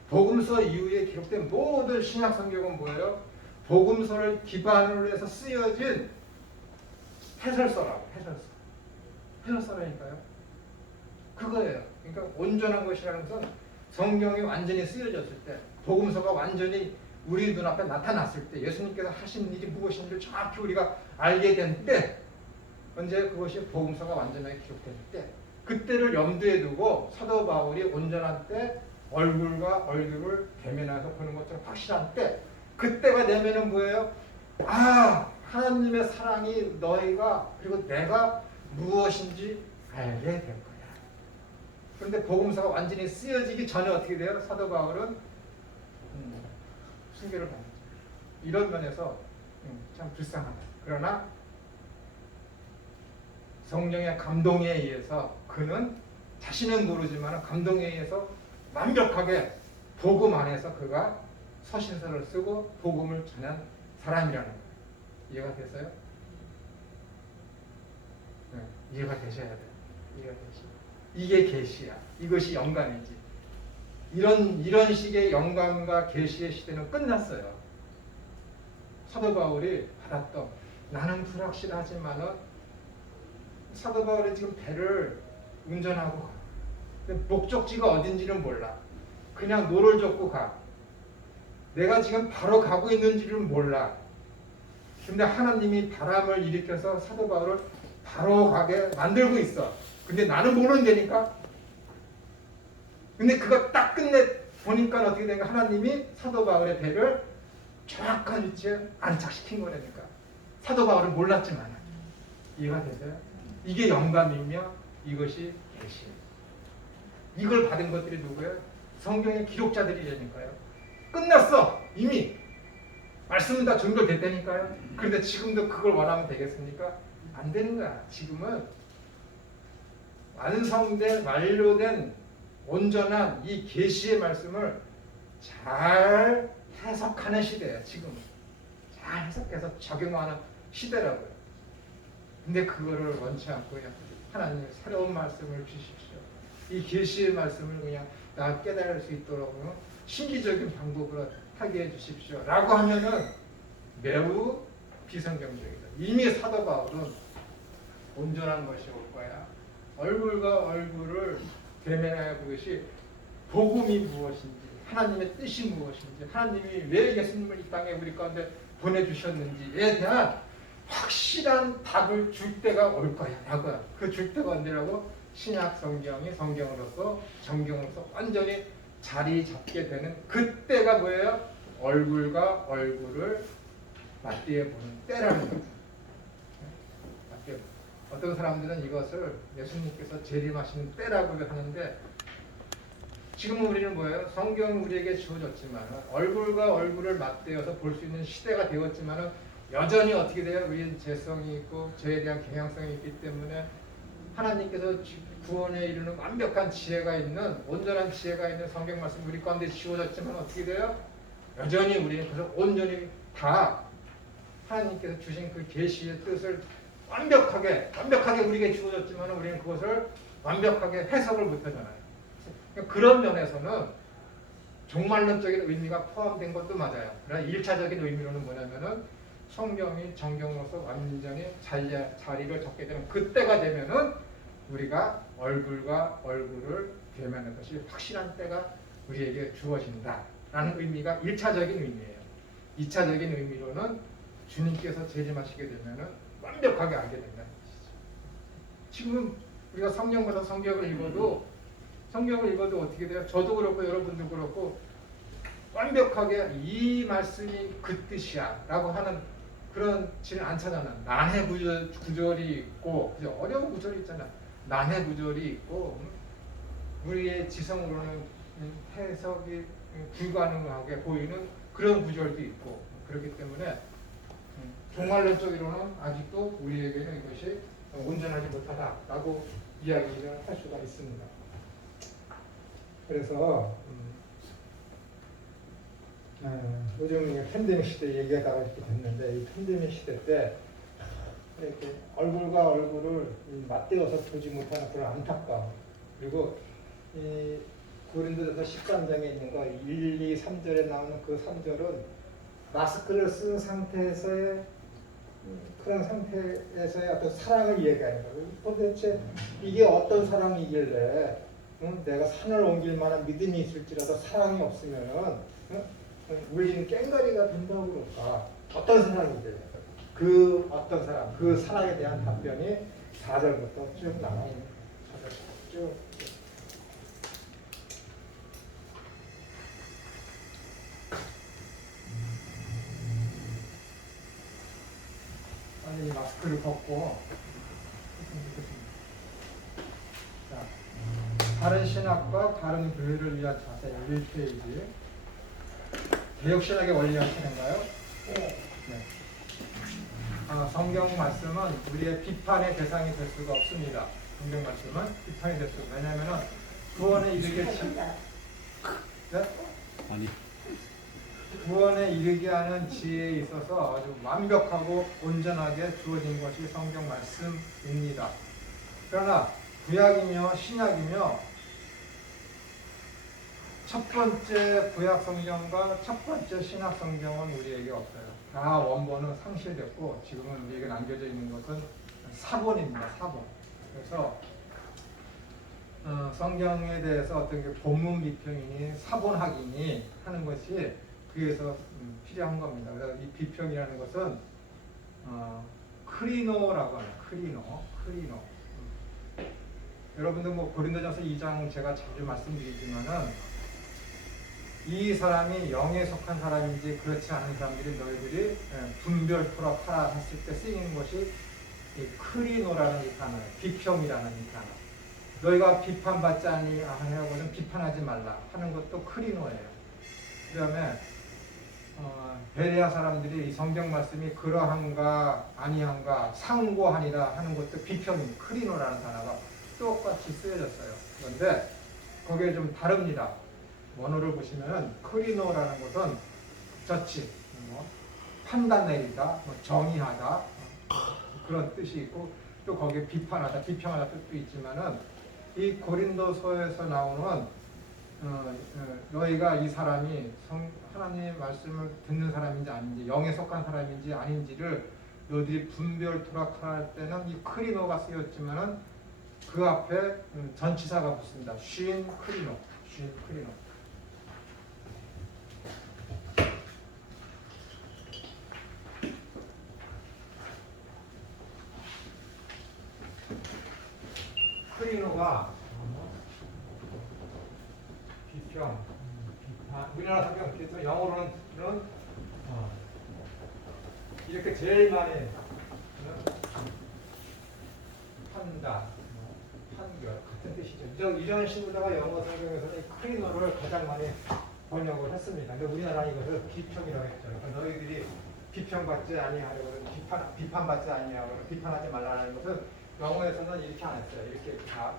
복음서 이후에 기록된 모든 신약 성경은 뭐예요? 복음서를 기반으로 해서 쓰여진 해설서라고. 해설서라니까요. 그거예요. 그러니까 온전한 것이라는 것은 성경이 완전히 쓰여졌을 때, 복음서가 완전히 우리 눈앞에 나타났을 때, 예수님께서 하신 일이 무엇인지를 정확히 우리가 알게 된 때, 언제 그것이 복음서가 완전하게 기록될 때, 그때를 염두에 두고 사도 바울이 온전한 때 얼굴과 얼굴을 대면해서 보는 것처럼 확실한 때, 그때가 되면은 뭐예요? 아, 하나님의 사랑이 너희가 그리고 내가 무엇인지 알게 될 거야. 그런데 복음서가 완전히 쓰여지기 전에 어떻게 돼요? 사도 바울은 순교를 받는 거죠. 이런 면에서 참 불쌍하다. 그러나 성령의 감동에 의해서 그는 자신은 모르지만 감동에 의해서 완벽하게 복음 안에서 그가 서신서를 쓰고 복음을 전한 사람이라는 거예요. 이해가 됐어요? 네, 이해가 되셔야 돼요. 이해가 되시죠? 이게 계시야. 이것이 영감이지. 이런 식의 영감과 계시의 시대는 끝났어요. 사도 바울이 받았던, 나는 불확실하지만은 사도 바울이 지금 배를 운전하고 가. 목적지가 어딘지는 몰라. 그냥 노를 젓고 가. 내가 지금 바로 가고 있는지는 몰라. 근데 하나님이 바람을 일으켜서 사도 바울을 바로 가게 만들고 있어. 근데 나는 모른다니까. 근데 그거 딱 끝내 보니까 어떻게 된가? 하나님이 사도 바울의 배를 정확한 위치에 안착시킨 거라니까. 사도 바울은 몰랐지만. 이해가 되세요? 이게 영감이며 이것이 계시예요. 이걸 받은 것들이 누구예요? 성경의 기록자들이라니까요. 끝났어. 이미 말씀은 다 종결됐다니까요. 그런데 지금도 그걸 원하면 되겠습니까? 안 되는 거야. 지금은 완성된, 완료된 온전한 이 계시의 말씀을 잘 해석하는 시대예요. 지금은 잘 해석해서 적용하는 시대라고요. 근데 그거를 원치 않고요. 하나님의 새로운 말씀을 주십시오. 이 계시의 말씀을 그냥 나 깨달을 수 있도록 신기적인 방법으로 하게 해주십시오. 라고 하면은 매우 비성경적이다. 이미 사도 바울은 온전한 것이 올 거야. 얼굴과 얼굴을 대면하여 보듯이 복음이 무엇인지, 하나님의 뜻이 무엇인지, 하나님이 왜 예수님을 이 땅에 우리 가운데 보내주셨는지에 대한 확실한 답을 줄 때가 올 거야. 라고요. 그 줄 때가 언제라고? 신약 성경이 성경으로서 정경으로서 완전히 자리 잡게 되는 그때가 뭐예요? 얼굴과 얼굴을 맞대어 보는 때라는 거죠. 어떤 사람들은 이것을 예수님께서 재림하시는 때라고 하는데, 지금 우리는 뭐예요? 성경은 우리에게 주어졌지만 얼굴과 얼굴을 맞대어서 볼 수 있는 시대가 되었지만 여전히 어떻게 돼요? 우리는 죄성이 있고 죄에 대한 경향성이 있기 때문에 하나님께서 구원에 이르는 완벽한 지혜가 있는, 온전한 지혜가 있는 성경 말씀 우리 가운데 주어졌지만 어떻게 돼요? 여전히 우리는 그래서 온전히 다 하나님께서 주신 그 계시의 뜻을 완벽하게 우리에게 주어졌지만 우리는 그것을 완벽하게 해석을 못하잖아요. 그런 면에서는 종말론적인 의미가 포함된 것도 맞아요. 그러나 1차적인 의미로는 뭐냐면은 성경이 정경으로서 완전히 자리를 잡게 되는 그때가 되면은 우리가 얼굴과 얼굴을 대면하는 것이 확실한 때가 우리에게 주어진다라는 의미가 1차적인 의미예요. 2차적인 의미로는 주님께서 재림하시게 되면은 완벽하게 알게 된다는 것이죠. 지금 우리가 성경보다 성경을 읽어도 어떻게 돼요? 저도 그렇고 여러분도 그렇고 완벽하게 이 말씀이 그 뜻이야 라고 하는 그런지는 않잖아. 난해 구절이 있고, 어려운 구절이 있잖아. 난해 구절이 있고, 우리의 지성으로는 해석이 불가능하게 보이는 그런 구절도 있고, 그렇기 때문에 종말론적으로는 아직도 우리에게는 이것이 온전하지 못하다라고 이야기를 할 수가 있습니다. 그래서 요즘 팬데믹 시대 얘기하다가 이렇게 됐는데, 이 팬데믹 시대 때 이렇게 얼굴과 얼굴을 맞대어서 보지 못하는 그런 안타까움, 그리고 이 고린도전서 13장에 있는 거 1, 2, 3절에 나오는 그 3절은 마스크를 쓴 상태에서의 그런 상태에서의 어떤 사랑을 얘기하는 거예요. 도대체 이게 어떤 사랑이길래 내가 산을 옮길 만한 믿음이 있을지라도 사랑이 없으면은 우리는 깽가리가 된다고 그럴까? 어떤 사랑이길래? 그 어떤 사람, 그 사랑에 대한 답변이 4절부터 쭉 나와 있는 4절 쭉. 빨리 이 마스크를 벗고. 자, 다른 신학과 다른 교회를 위한 자세 1페이지. 개혁신학의 원리가 되는가요? 네. 성경 말씀은 우리의 비판의 대상이 될 수가 없습니다. 성경 말씀은 비판이 될 수가 없습니다. 왜냐하면 구원에 이르게 구원에 이르게 하는 지혜에 있어서 아주 완벽하고 온전하게 주어진 것이 성경 말씀입니다. 그러나 구약이며 신약이며 첫 번째 구약 성경과 첫 번째 신약 성경은 우리에게 없어요. 다 원본은 상실됐고 지금은 우리에게 남겨져 있는 것은 사본입니다. 사본. 그래서 성경에 대해서 어떤 게 본문 비평이니 사본학이니 하는 것이 그에서 필요한 겁니다. 그래서 이 비평이라는 것은 크리노라고 합니다. 크리노. 여러분들 뭐 고린도전서 2장 제가 자주 말씀드리지만은 이 사람이 영에 속한 사람인지 그렇지 않은 사람들이 너희들이 분별토록 하라 했을 때 쓰이는 것이 이 크리노라는 이 단어예요. 비평이라는 이 단어. 너희가 비판받지 아니하고는 비판하지 말라 하는 것도 크리노예요. 그 다음에 베레아 사람들이 이 성경 말씀이 그러한가 아니한가 상고하니라 하는 것도 비평입니다. 크리노라는 단어가 똑같이 쓰여졌어요. 그런데 거기에 좀 다릅니다. 원어를 보시면 크리노라는 것은 저치, 판단 내리다, 정의하다 그런 뜻이 있고 또 거기에 비판하다, 비평하다 뜻도 있지만은 이 고린도서에서 나오는 너희가 이 사람이 하나님의 말씀을 듣는 사람인지 아닌지 영에 속한 사람인지 아닌지를 너희들이 분별토록 할 때는 이 크리노가 쓰였지만은 그 앞에 전치사가 붙습니다. 쉰 크리노. 크리노가 비평, 비판. 우리나라 성경 그래서 영어로는 이렇게 제일 많이 판단, 판결 같은 뜻이죠. 이런 식으로다가 영어 성경에서는 이 크리노를 가장 많이 번역을 했습니다. 근데 우리나라는 이것을 비평이라고 했죠. 그러니까 너희들이 비평받지 아니하려고 비판받지 아니하고 비판하지 말라는 것은 영어에서는 이렇게 안 했어요. 이렇게 다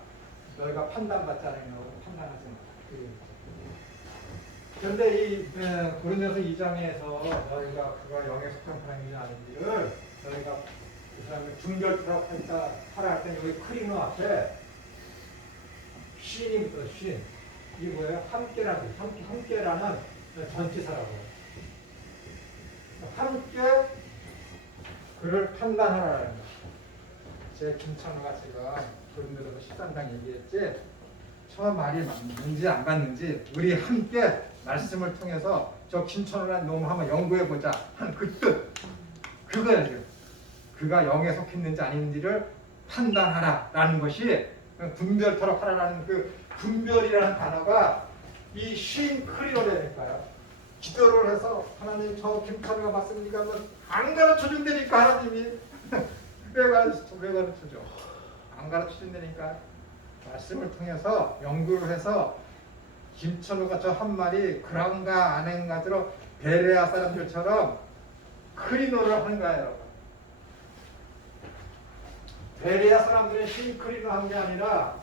너희가 판단받지 않으려고 판단하지 말라. 그런데 이 고린도서 2장에서 너희가 그가 영에 속한 사람인지 아닌지를 너희가 그 사람을 분별토록 하라 할 때 여기 크리노 앞에 쉰이 붙어요. 쉰. 이게 뭐예요? 함께라는 전치사라고요. 함께 그를 판단하라는 거예요. 제 김찬호가 제가 고린도서 13장 얘기했지 저 말이 맞는지 안 맞는지 우리 함께 말씀을 통해서 저 김찬호라는 놈 한번 연구해보자 하는 그 뜻 그거예요. 지금. 그가 영에 속했는지 아닌지를 판단하라라는 것이 분별토록 하라라는 그 분별이라는 단어가 이 쉰 크리노라니까요. 기도를 해서 하나님 저 김찬호가 맞습니까? 안 가르쳐준다니까 하나님이 왜 가르쳐줘? 안 가르쳐준다니까 말씀을 통해서 연구를 해서 김천우가 저 한 말이 그런가 아닌가로 베레아 사람들처럼 크리노를 하는 거예요. 베레아 사람들은 신크리노 한 게 아니라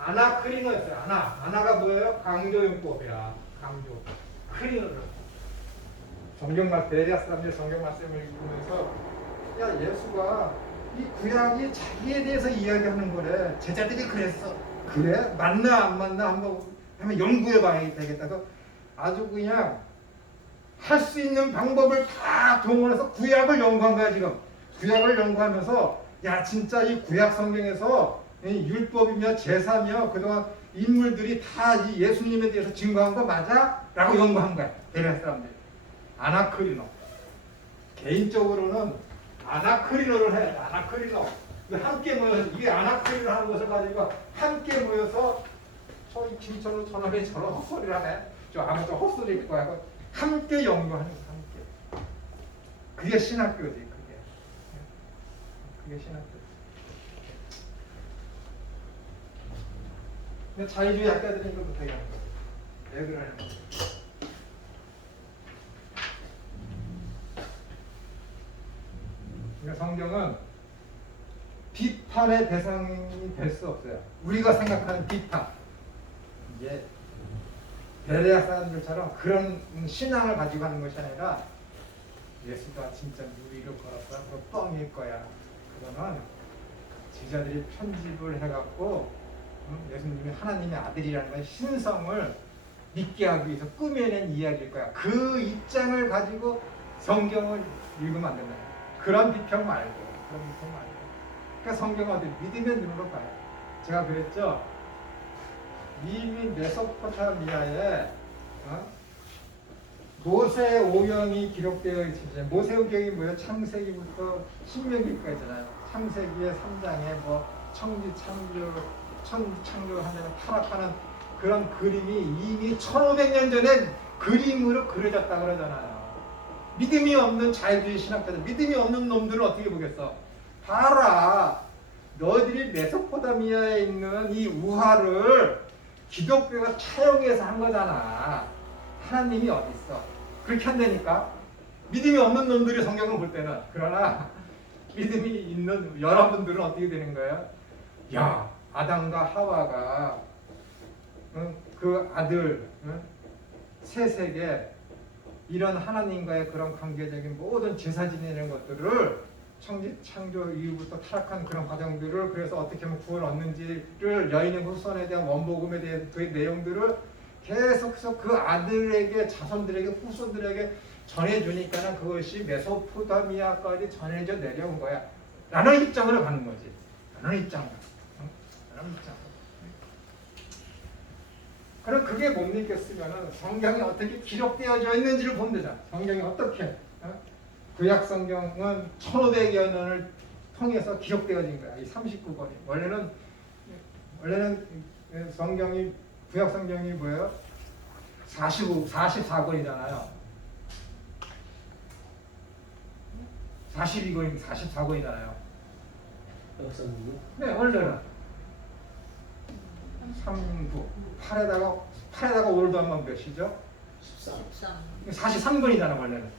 아나크리노였어요. 아나가 뭐예요? 강조용법이야. 강조. 크리노를. 베레아 사람들이 성경 말씀을 읽으면서 야 예수가 이 구약이 자기에 대해서 이야기하는 거래. 제자들이 그랬어. 그래? 맞나 안 맞나 한번 연구해봐야 되겠다고 아주 그냥 할 수 있는 방법을 다 동원해서 구약을 연구한 거야 지금. 구약을 연구하면서 야 진짜 이 구약 성경에서 이 율법이며 제사며 그동안 인물들이 다 이 예수님에 대해서 증거한 거 맞아? 라고 연구한 거야. 베레아 사람들이. 아나크리노. 개인적으로는 아나크리노를 해야 돼. 아나크리노. 함께 모여서 이 아나크리노 하는 것을 가지고 함께 모여서 저희 김천우 저놈이 저런 헛소리를 하네. 저 아무튼 헛소리 있고 하고 함께 연구하는 거 함께. 그게 신학교지. 그게 신학교. 근데 자유주의 학자들이 이거 못하게 하는 거지. 왜 그러냐면 그러니까 성경은 비판의 대상이 될 수 없어요. 우리가 생각하는 비판. 이제 베레아 사람들처럼 그런 신앙을 가지고 하는 것이 아니라 예수가 진짜 누리를 걸었다. 그거 뻥일 거야. 그거는 제자들이 편집을 해갖고 예수님이 하나님의 아들이라는 건 신성을 믿게 하기 위해서 꾸며낸 이야기일 거야. 그 입장을 가지고 성경을 읽으면 안 된다. 그런 비평 말고, 그런 비평 말고. 그러니까 성경은 어디 믿으면 눈으로 봐요. 제가 그랬죠. 이미 메소포타미아에 모세 오경이 기록되어 있습니다. 모세 오경이 뭐예요? 창세기부터 신명기까지잖아요. 창세기의 3장에 뭐 천지 창조하는 타락하는 그런 그림이 이미 1500년 전에 그림으로 그려졌다 그러잖아요. 믿음이 없는 자유주의 신학자들, 믿음이 없는 놈들은 어떻게 보겠어? 봐라, 너희들이 메소포타미아에 있는 이 우화를 기독교가 차용해서 한 거잖아. 하나님이 어디 있어? 그렇게 한다니까. 믿음이 없는 놈들이 성경을 볼 때는. 그러나 믿음이 있는 여러분들은 어떻게 되는 거예요? 야, 아담과 하와가 그 아들 셋에게 이런 하나님과의 그런 관계적인 모든 제사 지내는 것들을 창조 이후부터 타락한 그런 과정들을 그래서 어떻게 하면 구원을 얻는지를 여인의 후손에 대한 원복음에 대한 그 내용들을 계속해서 그 아들에게 자손들에게 후손들에게 전해주니까는 그것이 메소포타미아까지 전해져 내려온 거야. 라는 입장으로 가는 거지. 라는 입장으로. 라는 입장으로. 그럼 그게 못 믿겠으면 성경이 어떻게 기록되어져 있는지를 보면 되잖아. 성경이 어떻게. 구약 성경은 1500여 년을 통해서 기록되어진 거야. 이 39권이. 원래는 성경이 구약 성경이 뭐예요? 44권이잖아요. 42권이 44권이잖아요. 네, 원래는 39. 8에다가 5를 더하면 몇이죠? 43권이잖아, 원래는.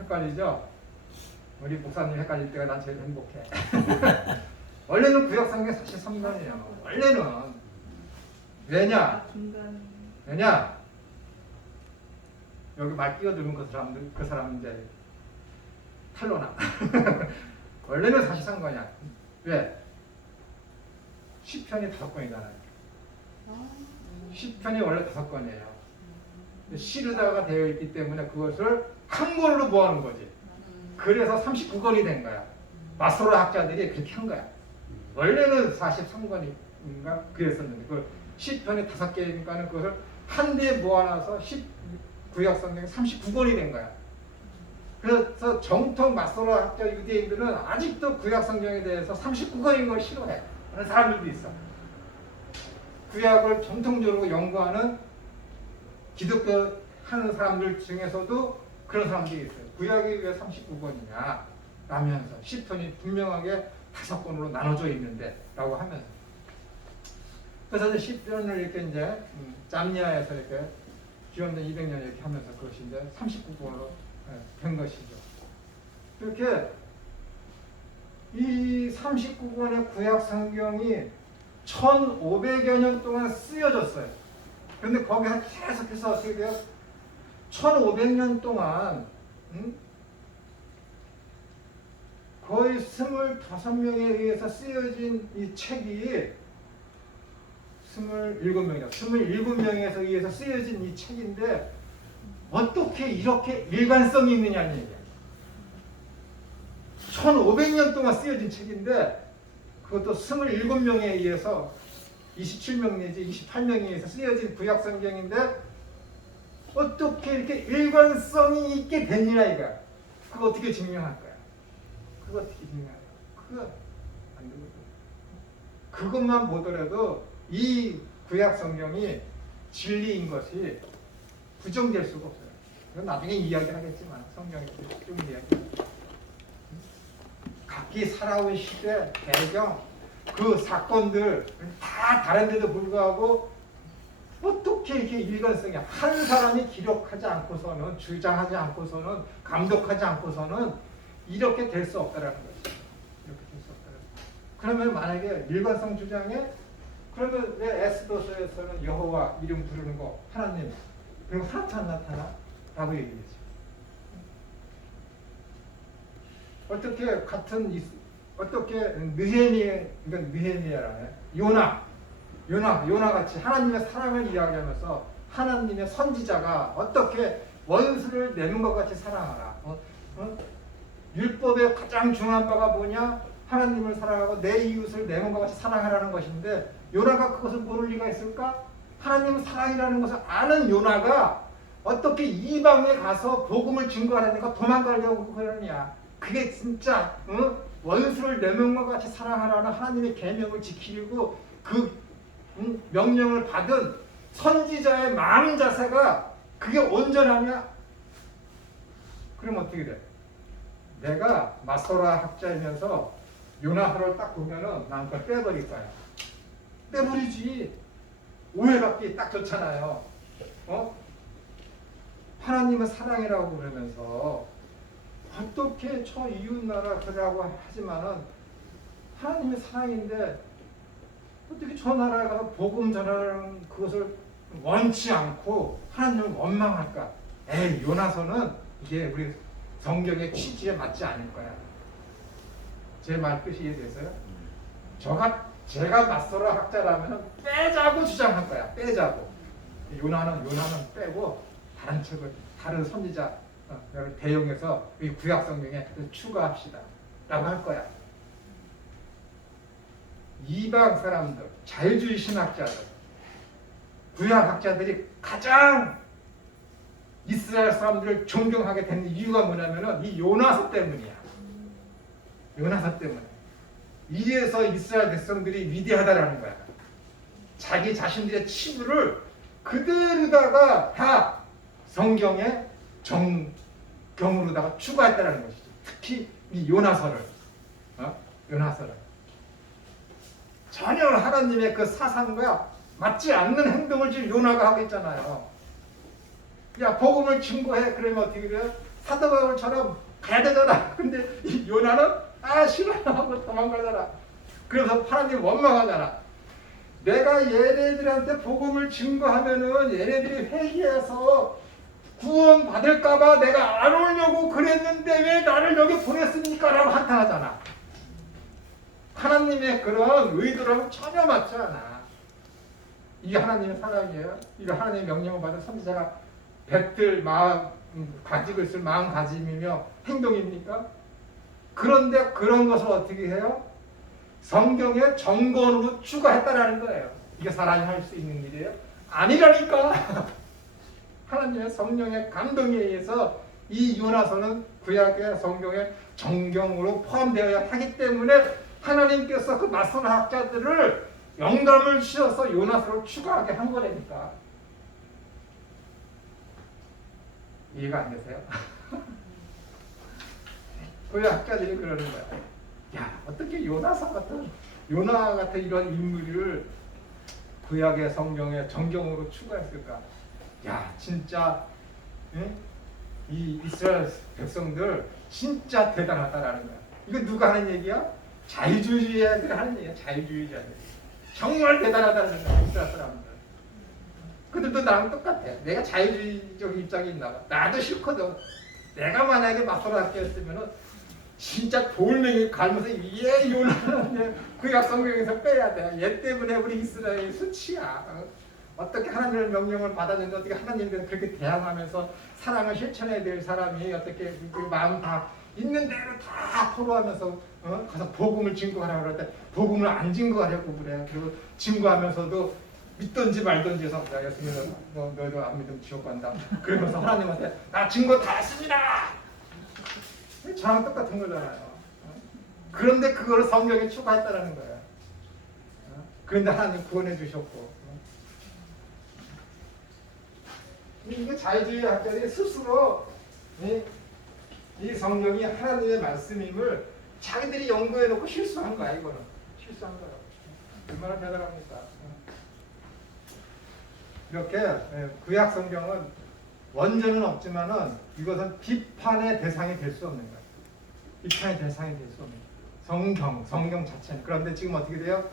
헷갈리죠? 우리 목사님 헷갈릴 때가 난 제일 행복해. 원래는 구약성경 43권이에요. 원래는. 왜냐? 여기 말 끼어들면 그 사람 이제 탈로나. 원래는 43권이야. 왜? 시편이 5권이잖아요. 시편이 원래 5권이에요. 시르다가 되어 있기 때문에 그것을 한 권으로 모아놓은 거지. 그래서 39권이 된 거야. 마소로 학자들이 그렇게 한 거야. 원래는 43권인가 그랬었는데 그 시편이 5개니까는 그것을 한 대에 모아놔서 구약성경이 39권이 된 거야. 그래서 정통 마소로 학자 유대인들은 아직도 구약성경에 대해서 39권인 걸 싫어해. 그런 사람들도 있어. 구약을 전통적으로 연구하는 기독교 하는 사람들 중에서도 그런 사람들이 있어요. 구약이 왜 39권이냐 라면서 시편이 분명하게 5권으로 나눠져 있는데 라고 하면서 그래서 시편을 이렇게 이제 짬니아에서 이렇게 기원전 200년 이렇게 하면서 그것이 이제 39권으로 된 것이죠. 이렇게 이 39권의 구약 성경이 1500여 년 동안 쓰여졌어요. 그런데 거기서 계속해서 어떻게 돼요? 1500년 동안 거의 25명에 의해서 쓰여진 이 책이 27명에서 의해서 쓰여진 이 책인데 어떻게 이렇게 일관성이 있느냐는 얘기야. 1500년 동안 쓰여진 책인데 그것도 27명에 의해서 27명 내지 28명에 의해서 쓰여진 구약 성경인데 어떻게 이렇게 일관성이 있게 됐느냐 이거야. 그거 어떻게 증명할 거야? 그거 어떻게 증명할 거야? 그거 안 되거든. 그것만 보더라도 이 구약 성경이 진리인 것이 부정될 수가 없어요. 이건 나중에 이야기하겠지만 성경에 좀 이야기. 각기 살아온 시대, 배경, 그 사건들 다 다른데도 불구하고 어떻게 이렇게 일관성이 한 사람이 기록하지 않고서는 주장하지 않고서는 감독하지 않고서는 이렇게 될 수 없다라는 거죠. 이렇게 될 수 없다라는 거죠. 그러면 만약에 일관성 주장에 그러면 왜 에스더서에서는 여호와 이름 부르는 거 하나님 그럼 하나도 안 나타나? 라고 얘기했죠. 어떻게 같은 어떻게 느헤미야라네 요나 같이 하나님의 사랑을 이야기하면서 하나님의 선지자가 어떻게 원수를 내는 것 같이 사랑하라. 율법의 가장 중요한 바가 뭐냐? 하나님을 사랑하고 내 이웃을 내 몸과 같이 사랑하라는 것인데 요나가 그것을 모를 리가 있을까? 하나님 사랑이라는 것을 아는 요나가 어떻게 이방에 가서 복음을 증거하려니까 도망가려고 그러느냐? 그게 진짜 원수를 내 몸과 같이 사랑하라는 하나님의 계명을 지키려고 그 명령을 받은 선지자의 마음 자세가 그게 온전하냐? 그럼 어떻게 돼? 내가 마소라 학자이면서 요나서를 딱 보면은 난 그걸 빼버릴 거야. 빼버리지. 오해받기 딱 좋잖아요. 하나님은 사랑이라고 그러면서 어떻게 저 이웃 나라 그러라고 하지만은 하나님의 사랑인데 어떻게 저 나라에 가서 복음 전하는 그것을 원치 않고 하나님을 원망할까? 에이, 요나서는 이게 우리 성경의 취지에 맞지 않을 거야. 제 말 뜻이 이해되세요? 제가 낯설어 학자라면 빼자고 주장할 거야. 빼자고. 요나는 빼고 다른 책을 다른 선지자 대용해서 이 구약 성경에 추가합시다. 라고 할 거야. 이방 사람들, 자유주의 신학자들, 구약 학자들이 가장 이스라엘 사람들을 존경하게 된 이유가 뭐냐면은 이 요나서 때문이야. 요나서 때문에. 이래서 이스라엘 백성들이 위대하다라는 거야. 자기 자신들의 치부를 그대로다가 다 성경의 정경으로다가 추가했다라는 것이죠. 특히 이 요나서를. 요나서를. 전혀 하나님의 그 사상과 맞지 않는 행동을 지금 요나가 하고 있잖아요. 야, 복음을 증거해. 그러면 어떻게 돼요? 사도 바울처럼 가야 되잖아. 근데 이 요나는 싫어하고 도망가잖아. 그래서 하나님 원망하잖아. 내가 얘네들한테 복음을 증거하면은 얘네들이 회개해서 구원 받을까봐 내가 안 오려고 그랬는데 왜 나를 여기 보냈습니까? 라고 한탄하잖아. 하나님의 그런 의도랑 전혀 맞지 않아. 이게 하나님의 사랑이에요. 이거 하나님의 명령을 받은 선지자가 뱉을 마음 가지고 있을 마음가짐이며 행동입니까? 그런데 그런 것을 어떻게 해요? 성경의 정건으로 추가했다라는 거예요. 이게 사람이 할 수 있는 일이에요? 아니라니까. 하나님의 성령의 감동에 의해서 이 요나서는 구약의 성경의 정경으로 포함되어야 하기 때문에 하나님께서 그 낯선 학자들을 영감을 주셔서 요나서를 추가하게 한 거라니까. 이해가 안 되세요? 구약 학자들이 그러는 거야. 야, 어떻게 요나 같은 이런 인물을 구약의 성경에 정경으로 추가했을까? 야, 진짜 이 이스라엘 백성들 진짜 대단하다라는 거야. 이거 누가 하는 얘기야? 자유주의자들이 하는 얘기야. 자유주의자들. 정말 대단하다는 거야. 이스라엘 사람들. 그들도 나랑 똑같아. 내가 자유주의적 입장이 있나 봐. 나도 싫거든. 내가 만약에 마소라 학교였으면은 진짜 돌멩이 갈면서 얘 요나는 구약 성경에서 빼야 돼. 얘 때문에 우리 이스라엘이 수치야. 어떻게 하나님의 명령을 받았는데 어떻게 하나님에 대해서 그렇게 대항하면서 사랑을 실천해야 될 사람이 어떻게 그 마음 다 있는 대로 다 토로하면서 가서 복음을 증거하라고 그럴 때 복음을 안 증거하려고 그래. 그리고 증거하면서도 믿든지 말든지 해서 야, 예수님은 너희도 안 믿으면 지옥 간다. 그러면서 하나님한테 나 증거 다 했습니다. 저랑 똑같은 거잖아요. 그런데 그걸 성경에 추가했다라는 거예요. 그런데 하나님 구원해 주셨고. 이게 자유주의 학자들이 스스로 이 성경이 하나님의 말씀임을 자기들이 연구해 놓고 실수한 거야. 이거는 실수한 거예요. 얼마나 대단합니까? 이렇게 구약 성경은 원전은 없지만은 이것은 비판의 대상이 될 수 없는 거예요. 비판의 대상이 될 수 없는 거예요. 성경 자체는. 그런데 지금 어떻게 돼요?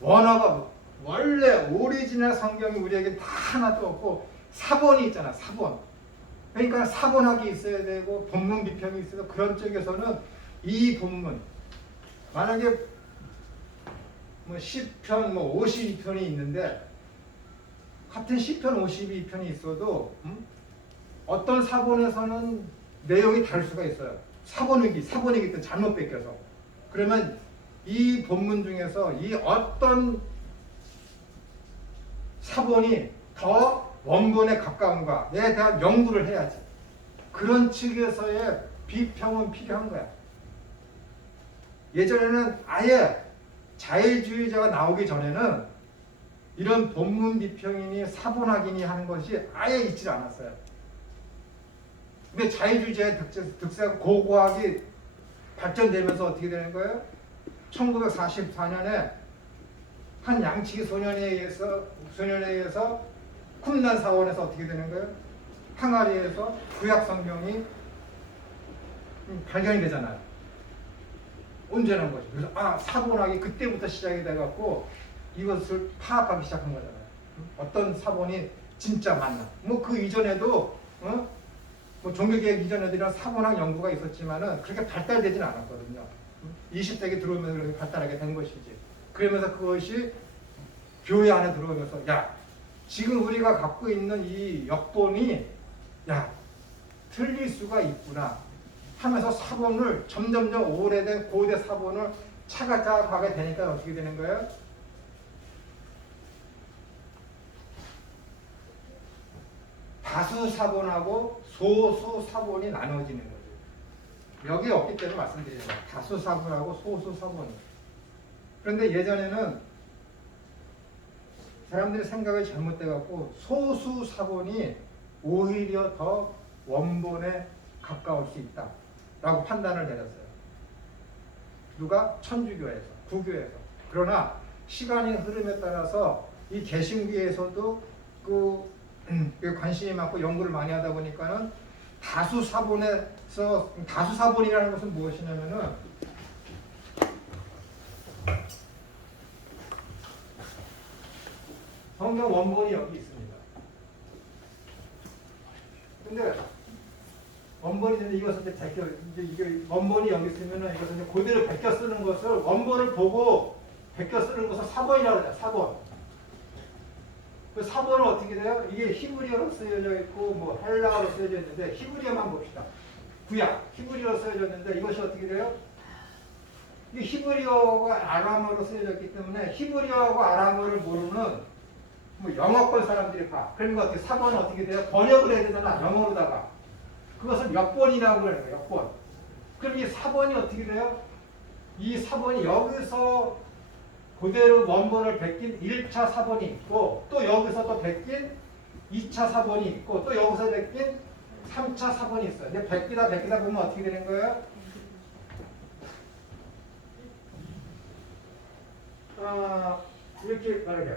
원어가 원래 오리지널 성경이 우리에게 다 하나도 없고 사본이 있잖아. 사본. 그러니까 사본학이 있어야 되고 본문 비평이 있어야 되고 그런 쪽에서는 이 본문 만약에 뭐 10편 뭐 52편이 있는데 같은 10편 52편이 있어도 어떤 사본에서는 내용이 다를 수가 있어요. 사본이기 때문에 잘못 베껴서. 그러면 이 본문 중에서 이 어떤 사본이 더 원본에 가까운가에 대한 연구를 해야지. 그런 측에서의 비평은 필요한 거야. 예전에는 아예 자유주의자가 나오기 전에는 이런 본문 비평이니 사본학이니 하는 것이 아예 있지 않았어요. 근데 자유주의자의 득세하고 고고학이 발전되면서 어떻게 되는 거예요? 1944년에 한 양치기 소년에 의해서 쿰난 사원에서 어떻게 되는 거예요? 항아리에서 구약 성경이 발견이 되잖아요. 온전한 거죠. 그래서 사본학이 그때부터 시작이 돼갖고 이것을 파악하기 시작한 거잖아요. 어떤 사본이 진짜 맞나? 뭐 그 이전에도 뭐 종교개혁 이전에도 이런 사본학 연구가 있었지만은 그렇게 발달되지는 않았거든요. 20세기 들어오면서 그렇게 발달하게 된 것이지. 그러면서 그것이 교회 안에 들어오면서 지금 우리가 갖고 있는 이 역본이 틀릴 수가 있구나 하면서 사본을 점점점 오래된 고대 사본을 찾아가게 되니까 어떻게 되는 거예요? 다수 사본하고 소수 사본이 나눠지는 거죠. 여기 없기 때문에 말씀드리는 거예요. 다수 사본하고 소수 사본이. 그런데 예전에는 사람들의 생각이 잘못돼갖고 소수 사본이 오히려 더 원본에 가까울 수 있다라고 판단을 내렸어요. 누가? 천주교에서, 구교에서. 그러나 시간의 흐름에 따라서 이 개신교에서도 그 관심이 많고 연구를 많이 하다 보니까는 다수 사본이라는 것은 무엇이냐면은 성경 원본이 여기 있습니다. 근데 원본이 있는데 이것을 이제 이게 원본이 여기 있으면은 이것을 이제 그대로 베껴 쓰는 것을 원본을 보고 베껴 쓰는 것을 사본이라고 그래요. 사본. 그 사본은 어떻게 돼요? 이게 히브리어로 쓰여져 있고 뭐 헬라어로 쓰여져 있는데 히브리어만 봅시다. 구약 히브리어로 쓰여져 있는데 이것이 어떻게 돼요? 이 히브리어가 아람어로 쓰여져 있기 때문에 히브리어하고 아람어를 모르는 뭐 영어권 사람들이 봐. 그러니까 어떻게 사본은 어떻게 돼요? 번역을 해야 되잖아. 영어로다가. 그것을 역본이라고 그러는 거예요. 역본. 그럼 이 사본이 어떻게 돼요? 이 사본이 여기서 그대로 원본을 베낀 1차 사본이 있고 또 여기서 또 베낀 2차 사본이 있고 또 여기서 베낀 3차 사본이 있어요. 근데 베끼다 보면 어떻게 되는 거예요? 이렇게 말해요.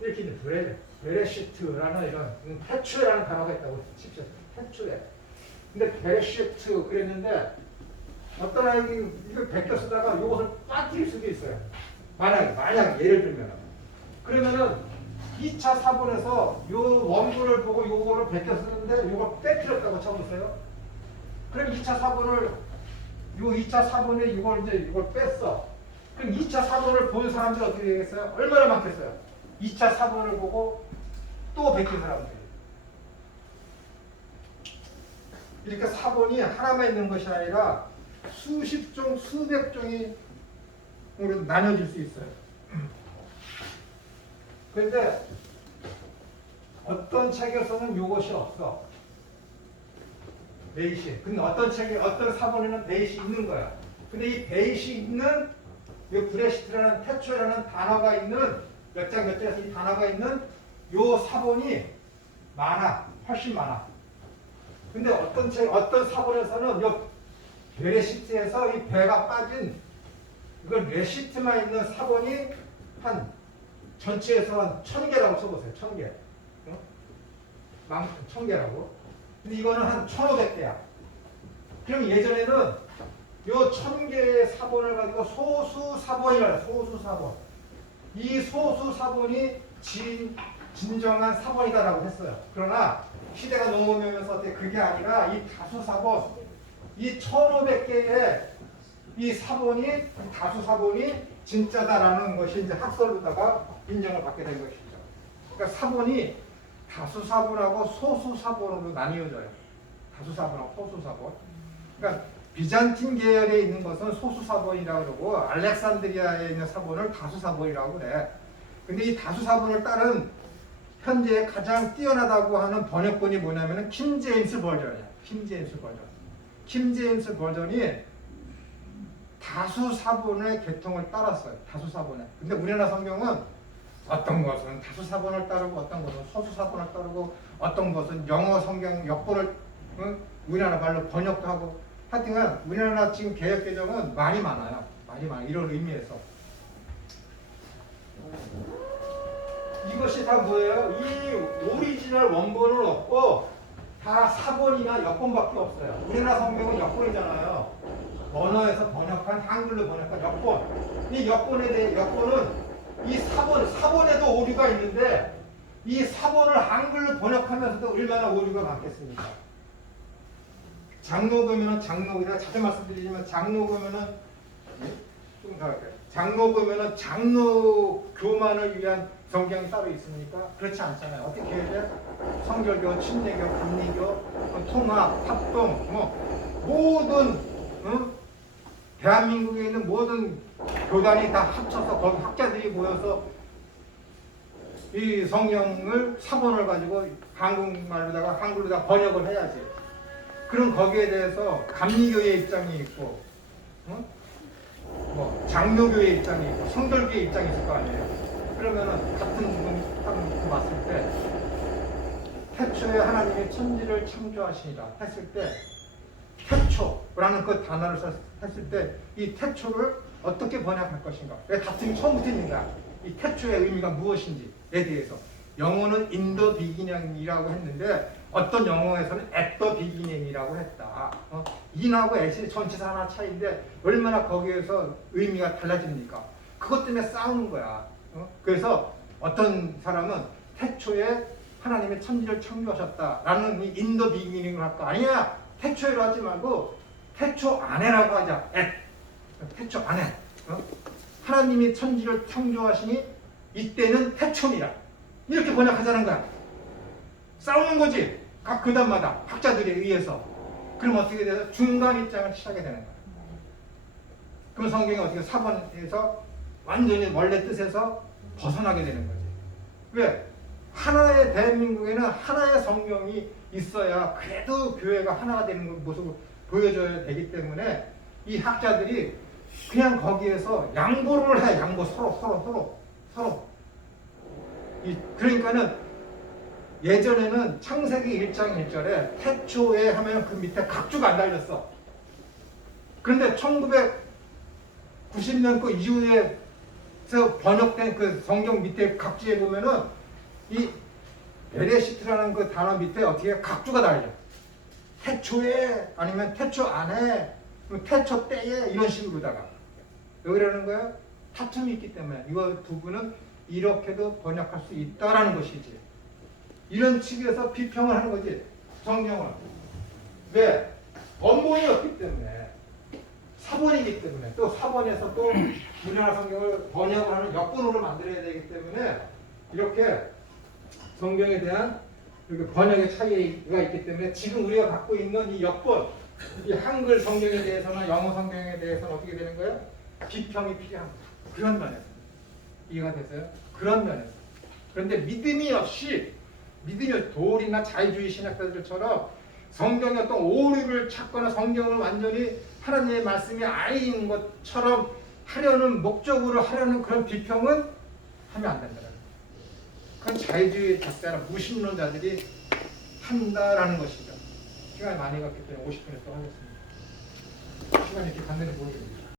이렇게 이제 베레시트라는 이런 태초라는 단어가 있다고 칩시다. 태초에. 근데 베레시트 그랬는데 어떤 아이들이 이걸 베껴 쓰다가 이것을 빠뜨릴 수도 있어요. 만약 예를 들면 그러면은 2차 사본에서 요 원본을 보고 요거를 베껴 쓰는데 요걸 빼뜨렸다고 쳐보세요. 그럼 2차 사본을 요 2차 사본에 이걸 뺐어. 그럼 2차 사본을 본 사람들이 어떻게 되겠어요? 얼마나 많겠어요? 2차 사본을 보고 또 베낀 사람들이. 이렇게 사본이 하나만 있는 것이 아니라 수십 종, 수백 종이 나눠질 수 있어요. 그런데 어떤 책에서는 이것이 없어. 베이시. 근데 어떤 책에 어떤 사본에는 베이시 있는 거야. 근데 이 베이시 있는 이 브레시트라는 태초라는 단어가 있는 몇 장에서 이 단어가 있는 요 사본이 많아. 훨씬 많아. 근데 어떤 사본에서는 요 베레시트에서 이 배가 빠진 이걸 레시트만 있는 사본이 한 전체에서 한 1000개라고 써보세요. 1000개. 어? 1000개라고. 근데 이거는 한 1500개야. 그럼 예전에는 요 1000개의 사본을 가지고 소수사본이라 해요. 소수사본. 이 소수사본이 진정한 사본이다라고 했어요. 그러나 시대가 넘어오면서 그게 아니라 이 다수사본, 이 1500개의 이 사본이, 다수사본이 진짜다라는 것이 이제 학설로다가 인정을 받게 된 것이죠. 그러니까 사본이 다수사본하고 소수사본으로 나뉘어져요. 다수사본하고 소수사본. 그러니까 비잔틴 계열에 있는 것은 소수사본이라고 그러고 알렉산드리아에 있는 사본을 다수사본이라고 그래. 근데 이 다수사본을 따른 현재 가장 뛰어나다고 하는 번역본이 뭐냐면은 킹 제임스 버전이야. 킹 제임스 버전. 킹 제임스 버전이 다수사본의 계통을 따랐어요. 다수사본에. 근데 우리나라 성경은 어떤 것은 다수사본을 따르고 어떤 것은 소수사본을 따르고 어떤 것은 영어 성경 역본을 우리나라 말로 번역도 하고 하여튼 우리나라 지금 개역개정은 말이 많아요. 말이 많아요. 이런 의미에서. 이것이 다 뭐예요? 이 오리지널 원본을 얻고 다 사본이나 역본밖에 없어요. 우리나라 성경은 역본이잖아요. 언어에서 번역한 한글로 번역한 역본. 이 역본에 대해 역본은 이 사본에도 오류가 있는데 이 사본을 한글로 번역하면서도 얼마나 오류가 많겠습니까? 장로교면은 장로기다 자주 말씀드리지만 장로교면은 좀 더 할게요. 장로교면은 장로교만을 위한 성경이 따로 있습니까? 그렇지 않잖아요. 어떻게 해야 돼? 성결교, 침례교, 감리교, 통합, 합동, 모든 대한민국에 있는 모든 교단이 다 합쳐서 거기 학자들이 모여서 이 성경을 사본을 가지고 한국말로다가 한글로다 번역을 해야지. 그럼 거기에 대해서 감리교의 입장이 있고, 장로교의 입장이 있고, 성결교의 입장이 있을 거 아니에요. 그러면은 같은 부분 딱 놓고 봤을 때 태초에 하나님이 천지를 창조하시니라 했을 때 태초라는 그 단어를 했을 때 이 태초를 어떻게 번역할 것인가? 왜 다툼이 처음부터 있는 거야? 이 태초의 의미가 무엇인지에 대해서 영어는 in the beginning이라고 했는데 어떤 영어에서는 at the beginning이라고 했다. in하고 at이 전치사 하나 차이인데 얼마나 거기에서 의미가 달라집니까? 그것 때문에 싸우는 거야. 그래서 어떤 사람은 태초에 하나님의 천지를 창조하셨다라는 이 in the beginning을 할까? 아니야. 태초에로 하지 말고 태초 안에라고 하자. 태초 안에. 하나님이 천지를 창조하시니 이때는 태초니라. 이렇게 번역하자는 거야. 싸우는 거지. 각 교단마다 학자들에 의해서. 그럼 어떻게 돼서 중간 입장을 취하게 되는 거야. 그럼 성경이 어떻게 사본에서 완전히 원래 뜻에서 벗어나게 되는 거지. 왜? 하나의 대한민국에는 하나의 성경이 있어야 그래도 교회가 하나가 되는 모습을 보여줘야 되기 때문에 이 학자들이 그냥 거기에서 양보를 해. 양보 서로. 그러니까는 예전에는 창세기 1장 1절에 태초에 하면 그 밑에 각주가 안 달렸어. 그런데 1990년 그 이후에 번역된 그 성경 밑에 각주에 보면은 이 베레시트라는 그 단어 밑에 어떻게 각주가 달려. 태초에 아니면 태초 안에 태초 때에 이런 식으로다가 왜 그러는 거야? 다툼이 있기 때문에 이거 부분은 이렇게도 번역할 수 있다라는 것이지. 이런 측에서 비평을 하는 거지. 성경은 왜? 원본이 없기 때문에 사본이기 때문에 또 사본에서 또 우리나라 성경을 번역을 하는 역본으로 만들어야 되기 때문에 이렇게 성경에 대한 번역의 차이가 있기 때문에 지금 우리가 갖고 있는 이 역본, 이 한글 성경에 대해서나 영어 성경에 대해서는 어떻게 되는 거예요? 비평이 필요한 그런 면에서 이해가 됐어요? 그런 면에서. 그런데 믿음이 없이 믿음의 도리나 자유주의 신학자들처럼 성경의 어떤 오류를 찾거나 성경을 완전히 하나님의 말씀이 아닌 것처럼 하려는 목적으로 하려는 그런 비평은 하면 안 된다는 거예요. 그건 자유주의 작자나 무신론자들이 한다라는 것이죠. 시간이 많이 갔기 때문에 50분에 또 하겠습니다. 시간이 이렇게 갔는지 모르겠습니다.